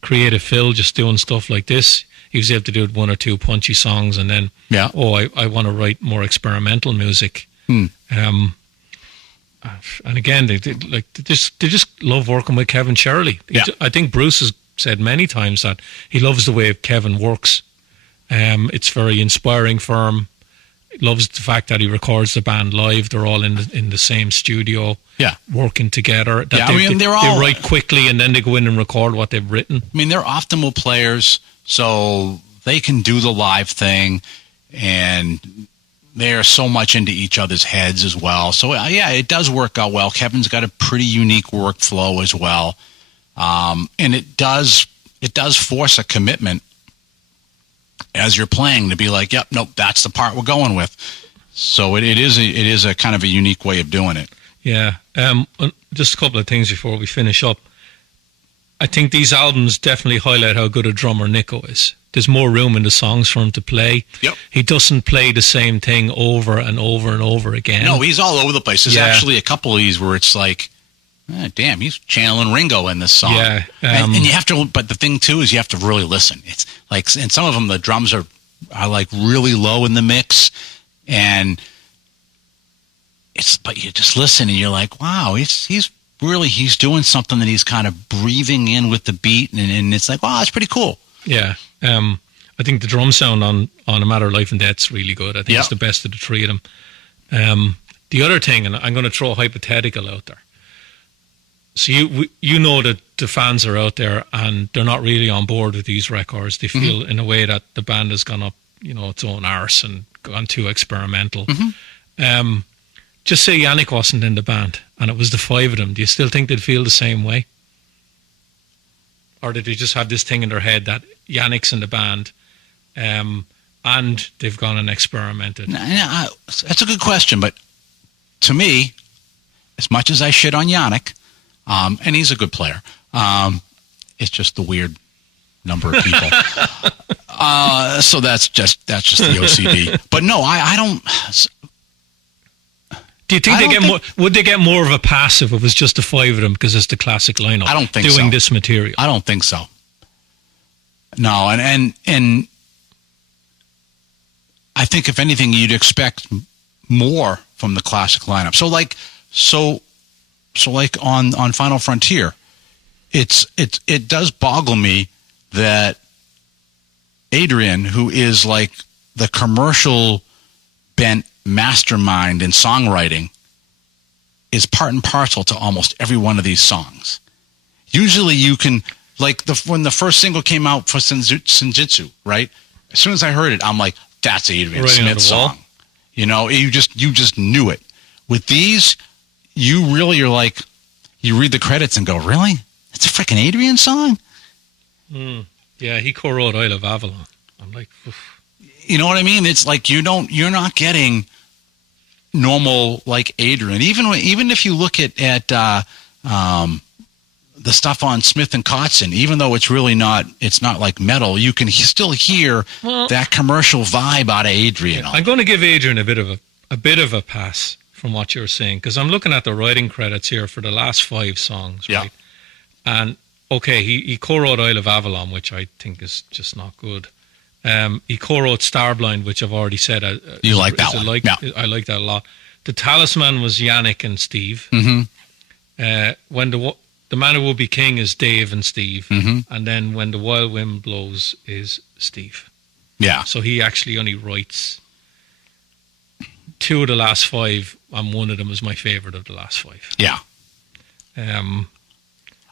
creative fill just doing stuff like this. He was able to do one or two punchy songs, and then I want to write more experimental music. And again, they just love working with Kevin Shirley. I think Bruce has said many times that he loves the way Kevin works. It's very inspiring for him. loves the fact that he records the band live. They're all in the same studio, working together. That they write quickly and then they go in and record what they've written. I mean, they're optimal players, so they can do the live thing, and they are so much into each other's heads as well. So, it does work out well. Kevin's got a pretty unique workflow as well, and it does force a commitment as you're playing to be like, yep, nope, that's the part we're going with. So it is a kind of a unique way of doing it. Yeah. Just a couple of things before we finish up. I think these albums definitely highlight how good a drummer Nico is. There's more room in the songs for him to play. Yep. He doesn't play the same thing over and over and over again. No, he's all over the place. There's actually a couple of these where it's like, damn, he's channeling Ringo in this song. Yeah. And you have to, but the thing too is you have to really listen. It's like, in some of them, the drums are like really low in the mix, and but you just listen and you're like, wow, he's doing something that he's kind of breathing in with the beat, and it's like, wow, it's pretty cool. Yeah. I think the drum sound on A Matter of Life and Death's really good. I think it's the best of the three of them. The other thing, and I'm going to throw a hypothetical out there. So you know that the fans are out there and they're not really on board with these records. They feel in a way that the band has gone up, its own arse and gone too experimental. Just say Yannick wasn't in the band and it was the five of them. Do you still think they'd feel the same way? Or did they just have this thing in their head that Yannick's in the band and they've gone and experimented? That's a good question, but to me, as much as I shit on Yannick, and he's a good player, it's just the weird number of people. So that's just the OCD. But no, I don't. Do you think would they get more of a pass if it was just the five of them because it's the classic lineup? I don't think doing this material. I don't think so. No, and I think if anything, you'd expect more from the classic lineup. So like on Final Frontier, it does boggle me that Adrian, who is like the commercial bent mastermind in songwriting, is part and parcel to almost every one of these songs. Usually you can, like when the first single came out for Senjutsu, right? As soon as I heard it, I'm like, that's Adrian Smith's song. You just knew it. With these, you really are like, you read the credits and go, really? It's a freaking Adrian song? Yeah, he co-wrote Isle of Avalon. I'm like, oof. You know what I mean? It's like you're not getting normal like Adrian. Even if you look at the stuff on Smith and Kotzen, even though it's not like metal, you can still hear that commercial vibe out of Adrian. I'm going to give Adrian a bit of a pass from what you're saying, because I'm looking at the writing credits here for the last 5 songs, right? And okay, he co-wrote Isle of Avalon, which I think is just not good. He co-wrote Starblind, which I've already said. You like that one? I like that a lot. The Talisman was Yannick and Steve. When the Man Who Will Be King is Dave and Steve, and then When the Wild Wind Blows is Steve. Yeah. So he actually only writes 2 of the last 5, and one of them is my favorite of the last 5. Yeah.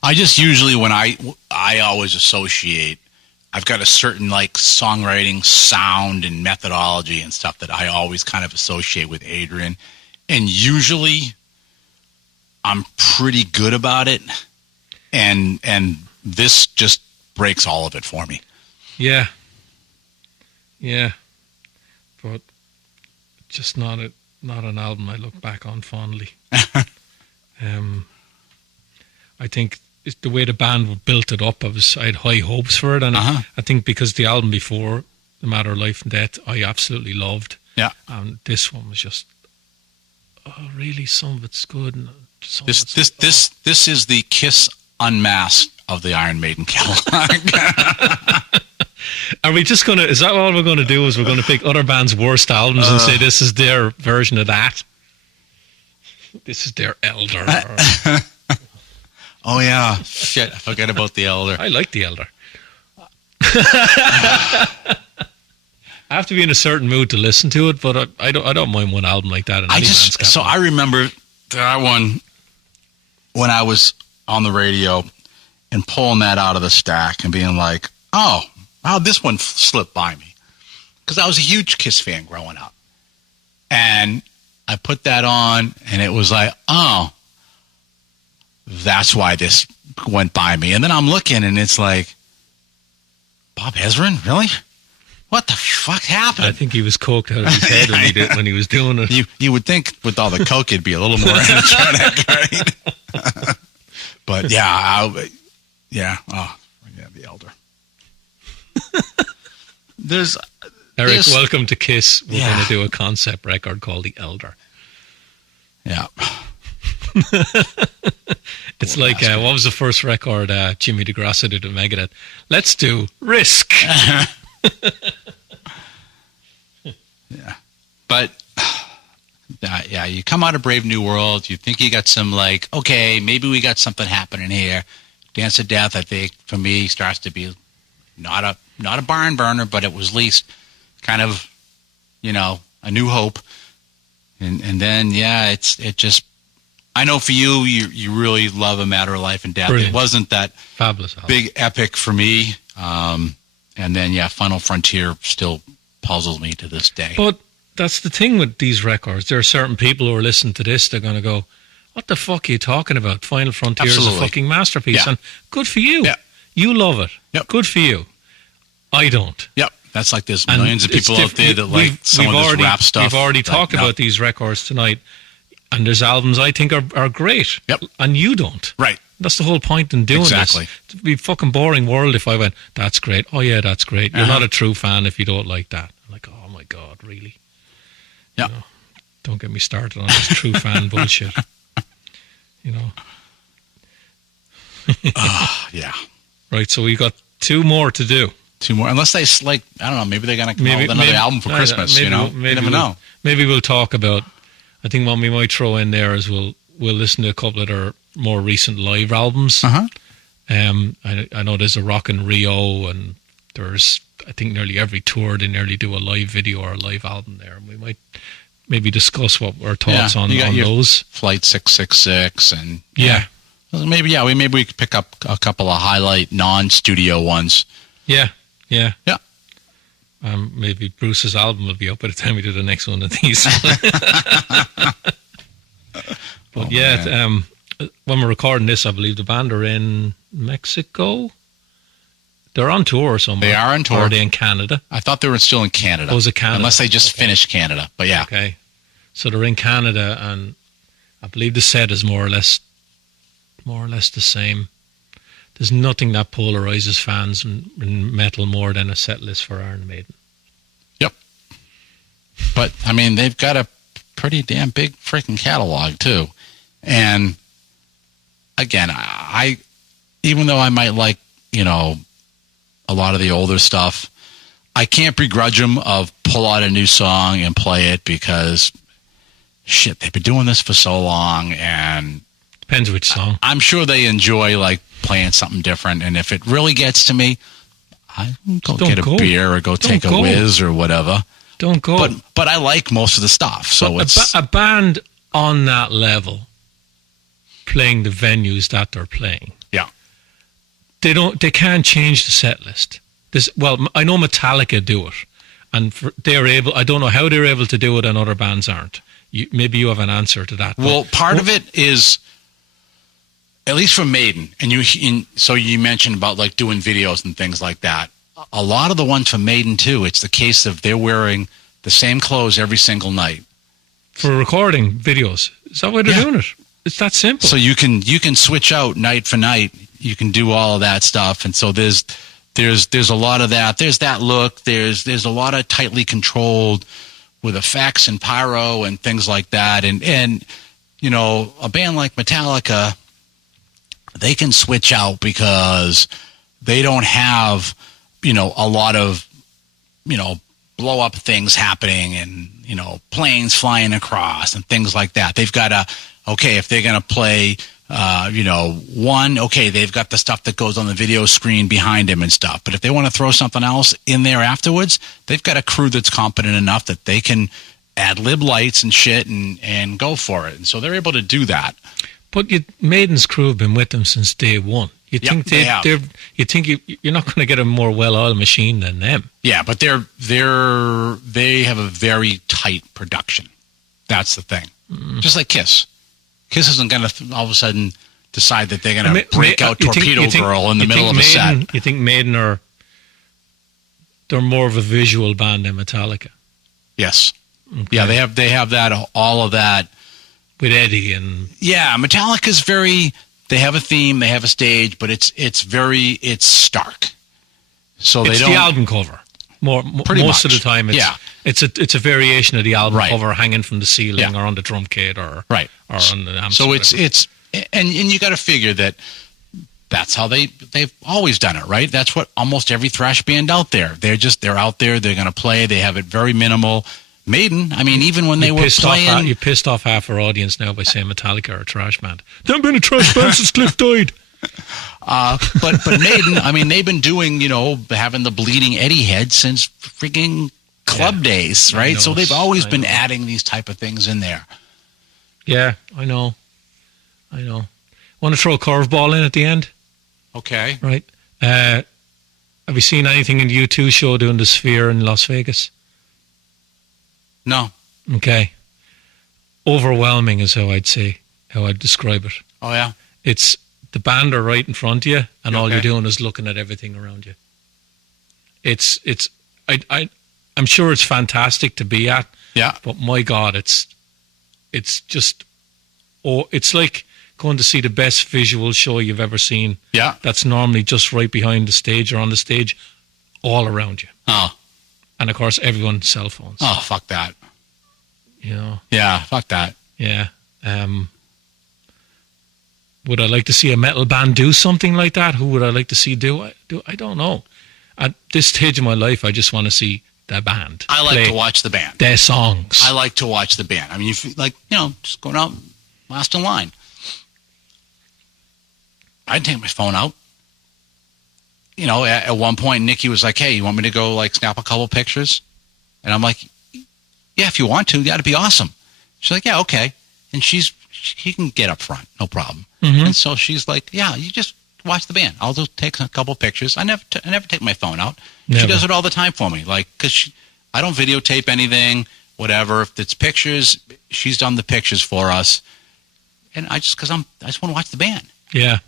I just usually, when I always associate, I've got a certain like songwriting sound and methodology and stuff that I always kind of associate with Adrian. And usually I'm pretty good about it. And this just breaks all of it for me. Yeah. Yeah. But just not an album I look back on fondly. I think it's the way the band built it up. I had high hopes for it, and I think because the album before, The Matter of Life and Death, I absolutely loved. Yeah. And this one was just, really, some of it's good. And this is the Kiss unmasked of the Iron Maiden catalog. Are we just going to, is that all we're going to do, is we're going to pick other bands' worst albums and say this is their version of that? This is their Elder. Oh, yeah. Shit, I forgot about the Elder. I like the Elder. I have to be in a certain mood to listen to it, but I don't mind one album like that. I remember that one when I was on the radio and pulling that out of the stack and being like, oh, wow, this one slipped by me. Because I was a huge Kiss fan growing up. And I put that on, and it was like, oh, that's why this went by me. And then I'm looking, and it's like, Bob Ezrin? Really? What the fuck happened? I think he was coked out of his head when he was doing it. You would think with all the coke, it'd be a little more energetic, right? But the Elder. Eric, welcome to Kiss. We're going to do a concept record called The Elder. Yeah. It's like, what was the first record Jimmy DeGrasse did with Megadeth? Let's do Risk. Yeah. But, you come out of Brave New World, you think you got some, like, okay, maybe we got something happening here. Dance to Death, I think, for me, starts to be not a barn burner, but it was at least kind of, a new hope. And then, it just, I know for you really love A Matter of Life and Death. Brilliant. It wasn't that fabulous album. Big epic for me. And then, Final Frontier still puzzles me to this day. But that's the thing with these records. There are certain people who are listening to this, they're going to go, what the fuck are you talking about? Final Frontier is a fucking masterpiece. Yeah. And good for you. Yeah. You love it. Yep. Good for you. I don't. Yep. That's like there's millions of people out there that like some of this rap stuff. We've already talked about these records tonight, and there's albums I think are great. Yep. And you don't. Right. That's the whole point in doing Exactly. this. It'd be a fucking boring world if I went, that's great. Oh, yeah, that's great. You're not a true fan if you don't like that. I'm like, oh, my God, really? Yeah. Don't get me started on this true fan bullshit. Yeah. Right, so we got 2 more to do. 2 more. Unless they, I don't know, maybe they're going to come out with another album for Christmas, you never know. Maybe we'll talk about, I think what we might throw in there is we'll listen to a couple of their more recent live albums. Uh-huh. I know there's a Rock in Rio, and there's, I think nearly every tour, they nearly do a live video or a live album there. And we might maybe discuss what our thoughts on those. Flight 666 and... Yeah. Maybe we could pick up a couple of highlight non-studio ones. Yeah. Yeah. Maybe Bruce's album will be up by the time we do the next one of these. But when we're recording this, I believe the band are in Mexico. They're on tour somewhere. They are on tour. Or are they in Canada? I thought they were still in Canada. Oh, is it Canada? Unless they just finished Canada, but yeah. Okay. So they're in Canada, and I believe the set is more or less the same. There's nothing that polarizes fans in metal more than a set list for Iron Maiden. Yep. But, I mean, they've got a pretty damn big freaking catalog, too. And, again, I even though I might like, a lot of the older stuff, I can't begrudge them of pull out a new song and play it because, shit, they've been doing this for so long, and... Depends which song. I'm sure they enjoy, playing something different, and if it really gets to me, I go get a beer or go take a whiz or whatever. Don't go. But I like most of the stuff, so it's... A band on that level, playing the venues that they're playing, they can't change the set list. I know Metallica do it, and they're able. I don't know how they're able to do it, and other bands aren't. Maybe you have an answer to that. Well, part of it is, at least for Maiden, so you mentioned about doing videos and things like that. A lot of the ones for Maiden too, it's the case of they're wearing the same clothes every single night for recording videos. Is that why they're doing it? It's that simple. So you can switch out night for night. You can do all of that stuff, and so there's a lot of that. There's that look. There's a lot of tightly controlled with effects and pyro and things like that. And a band like Metallica, they can switch out because they don't have a lot of blow up things happening and planes flying across and things like that. They've got if they're going to play One, okay, they've got the stuff that goes on the video screen behind him and stuff. But if they want to throw something else in there afterwards, they've got a crew that's competent enough that they can ad-lib lights and shit and go for it. And so they're able to do that. But Maiden's crew have been with them since day one. You think you're not going to get a more well-oiled machine than them. Yeah, but they have a very tight production. That's the thing. Just like Kiss. Kiss isn't going to all of a sudden decide that they're going to break out Torpedo Girl in the middle of a set. You think Maiden they're more of a visual band than Metallica? Yes. Okay. Yeah, they have that, all of that. With Eddie and... Yeah, Metallica's very... They have a theme, they have a stage, but it's stark. So it's the album cover. Most of the time, it's a variation of the album cover hanging from the ceiling or on the drum kit or on the amp. So it's and you got to figure that's how they've always done it, right? That's what almost every thrash band out there. They're out there. They're going to play. They have it very minimal. Maiden, I mean, even when they were playing... You pissed off half our audience now by saying Metallica are a trash band. They haven't been a trash band since Cliff died. But Maiden, I mean, they've been doing, having the bleeding Eddie head since freaking club days, right? So they've always been adding these type of things in there. Yeah, I know. Want to throw a curveball in at the end? Okay. Right. Have you seen anything in the U2 show doing the Sphere in Las Vegas? No. Okay. Overwhelming is how I'd describe it. Oh, yeah? It's the band are right in front of you, and all you're doing is looking at everything around you. I'm sure it's fantastic to be at. Yeah. But my God, it's just, it's like going to see the best visual show you've ever seen. Yeah. That's normally just right behind the stage or on the stage, all around you. Oh. And of course, everyone's cell phones. Oh, fuck that. Yeah, fuck that. Yeah. Would I like to see a metal band do something like that? Who would I like to see do it? I don't know. At this stage of my life, I just want to see the band. I like to watch the band. Their songs. I like to watch the band. I mean, just going out last in line. I'd take my phone out. At one point, Nikki was like, hey, you want me to go, snap a couple pictures? And I'm like, yeah, if you want to, that'd be awesome. She's like, yeah, okay. And she can get up front, no problem. Mm-hmm. And so she's like, yeah, you just watch the band. I'll just take a couple pictures. I never take my phone out. Never. She does it all the time for me. Because I don't videotape anything, whatever. If it's pictures, she's done the pictures for us. And I just want to watch the band. Yeah.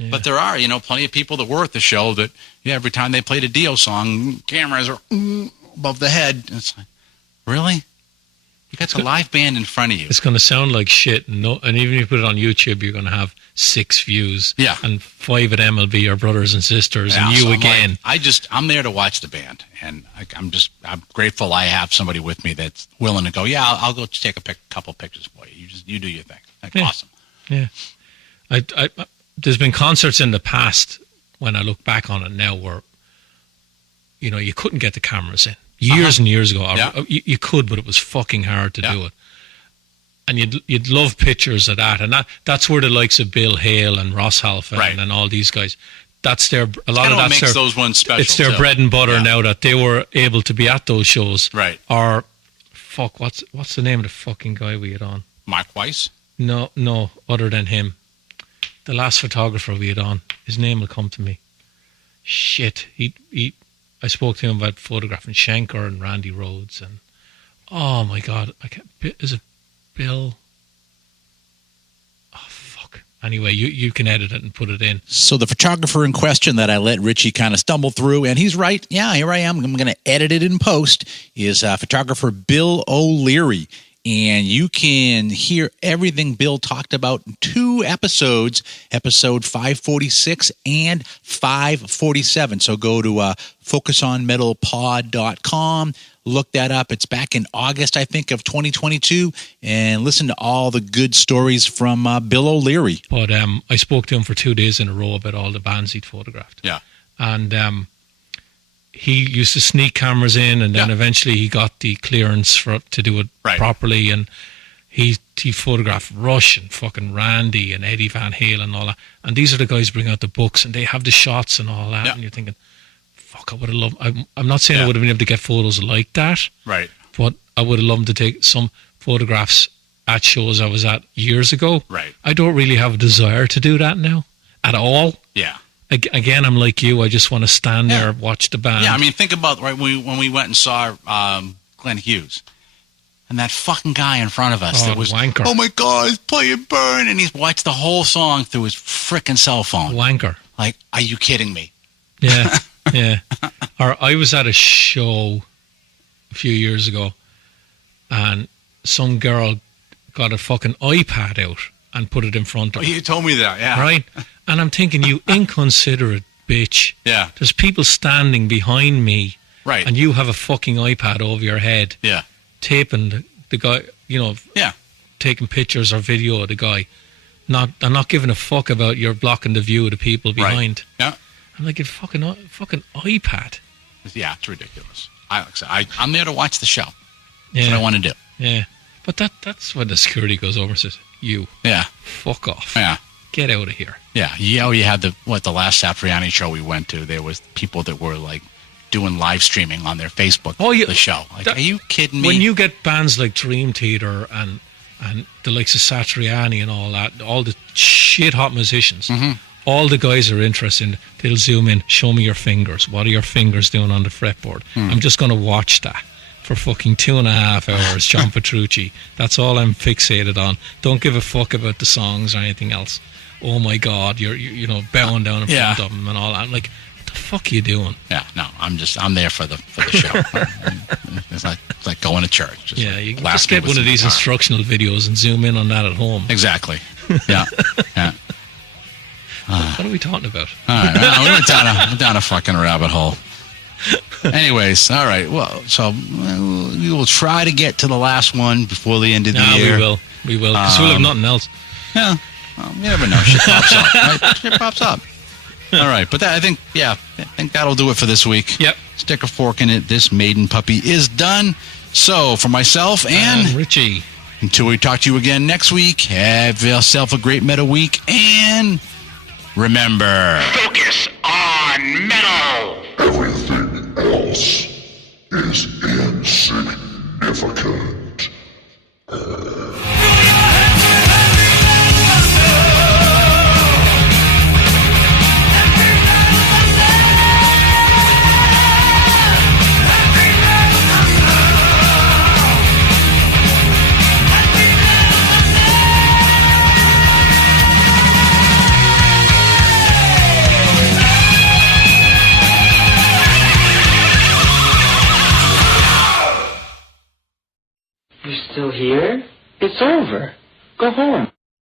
Yeah. But there are, plenty of people that were at the show that, every time they played a Dio song, cameras are above the head. And it's like, really? You got a live band in front of you. It's going to sound like shit. And even if you put it on YouTube, you're going to have 6 views. Yeah. And 5 of them will be your brothers and sisters and you again. I'm there to watch the band. And I'm grateful I have somebody with me that's willing to go, yeah, I'll go take a couple pictures for you. You do your thing. Awesome. Yeah. There's been concerts in the past, when I look back on it now, where, you couldn't get the cameras in. Years and years ago, you could, but it was fucking hard to do it. And you'd love pictures of that. And that's where the likes of Bill Hale and Ross Halford and all these guys, that's those ones special. It's their bread and butter now that they were able to be at those shows. Right. Or, what's the name of the fucking guy we had on? Mark Weiss? No, other than him. The last photographer we had on, his name will come to me. Shit, I spoke to him about photographing Schenker and Randy Rhoads, and oh my God, is it Bill? Oh fuck. Anyway, you can edit it and put it in. So the photographer in question that I let Richie kind of stumble through, and he's right. Yeah, here I am. I'm going to edit it in post. Is photographer Bill O'Leary. And you can hear everything Bill talked about in 2 episodes, episode 546 and 547. So go to focusonmetalpod.com, look that up. It's back in August, I think, of 2022, and listen to all the good stories from Bill O'Leary. But I spoke to him for 2 days in a row about all the bands he'd photographed. Yeah. And he used to sneak cameras in, and then eventually he got the clearance to do it properly. And he photographed Rush and fucking Randy and Eddie Van Halen and all that. And these are the guys who bring out the books and they have the shots and all that. Yeah. And you're thinking, fuck, I would have loved. I'm not saying I would have been able to get photos like that, Right. but I would have loved to take some photographs at shows I was at years ago. Right. I don't really have a desire to do that now at all. Yeah. Again, I'm like you. I just want to stand there, watch the band. Yeah, I mean, think about when we went and saw Glenn Hughes, and that fucking guy in front of us that was, wanker. oh my God, he's playing Burn, and he's watched the whole song through his frickin' cell phone. Wanker. Like, are you kidding me? Yeah, yeah. Or I was at a show a few years ago, and some girl got a fucking iPad out and put it in front of her. You told me that, yeah. Right? And I'm thinking, you inconsiderate bitch. Yeah. There's people standing behind me. Right. And you have a fucking iPad over your head. Yeah. Taping the guy, Yeah. taking pictures or video of the guy. I'm not giving a fuck about you're blocking the view of the people behind. Right. Yeah. I'm like, a fucking iPad. Yeah, it's ridiculous. I'm there to watch the show. Yeah. That's what I want to do. Yeah. But that's when the security goes over and says, you, Yeah. fuck off. Yeah. Get out of here. Yeah. You had the last Satriani show we went to, there was people that were like doing live streaming on their Facebook the show. Like, are you kidding me? When you get bands like Dream Theater and the likes of Satriani and all that, all the shit hot musicians, all the guys are interested. They'll zoom in, show me your fingers. What are your fingers doing on the fretboard? I'm just going to watch that for fucking 2.5 hours, John Petrucci. That's all I'm fixated on. Don't give a fuck about the songs or anything else. Oh my God, you're bowing down in front of them and all that. I'm like, what the fuck are you doing? Yeah, no, I'm there for the show. It's like going to church. Just You like just get one of these instructional videos and zoom in on that at home. Exactly. Yeah. Yeah. What are we talking about? All right, we went down a fucking rabbit hole. Anyways, all right. Well, so we will try to get to the last one before the end of the year. We will, because we'll have nothing else. Yeah. Well, you never know. Shit pops up. Right? Shit pops up. All right, but I think that'll do it for this week. Yep. Stick a fork in it. This Maiden puppy is done. So, for myself and Richie, until we talk to you again next week, have yourself a great metal week, and remember, Focus on metal. Everything else is insignificant. You're still here? It's over. Go home.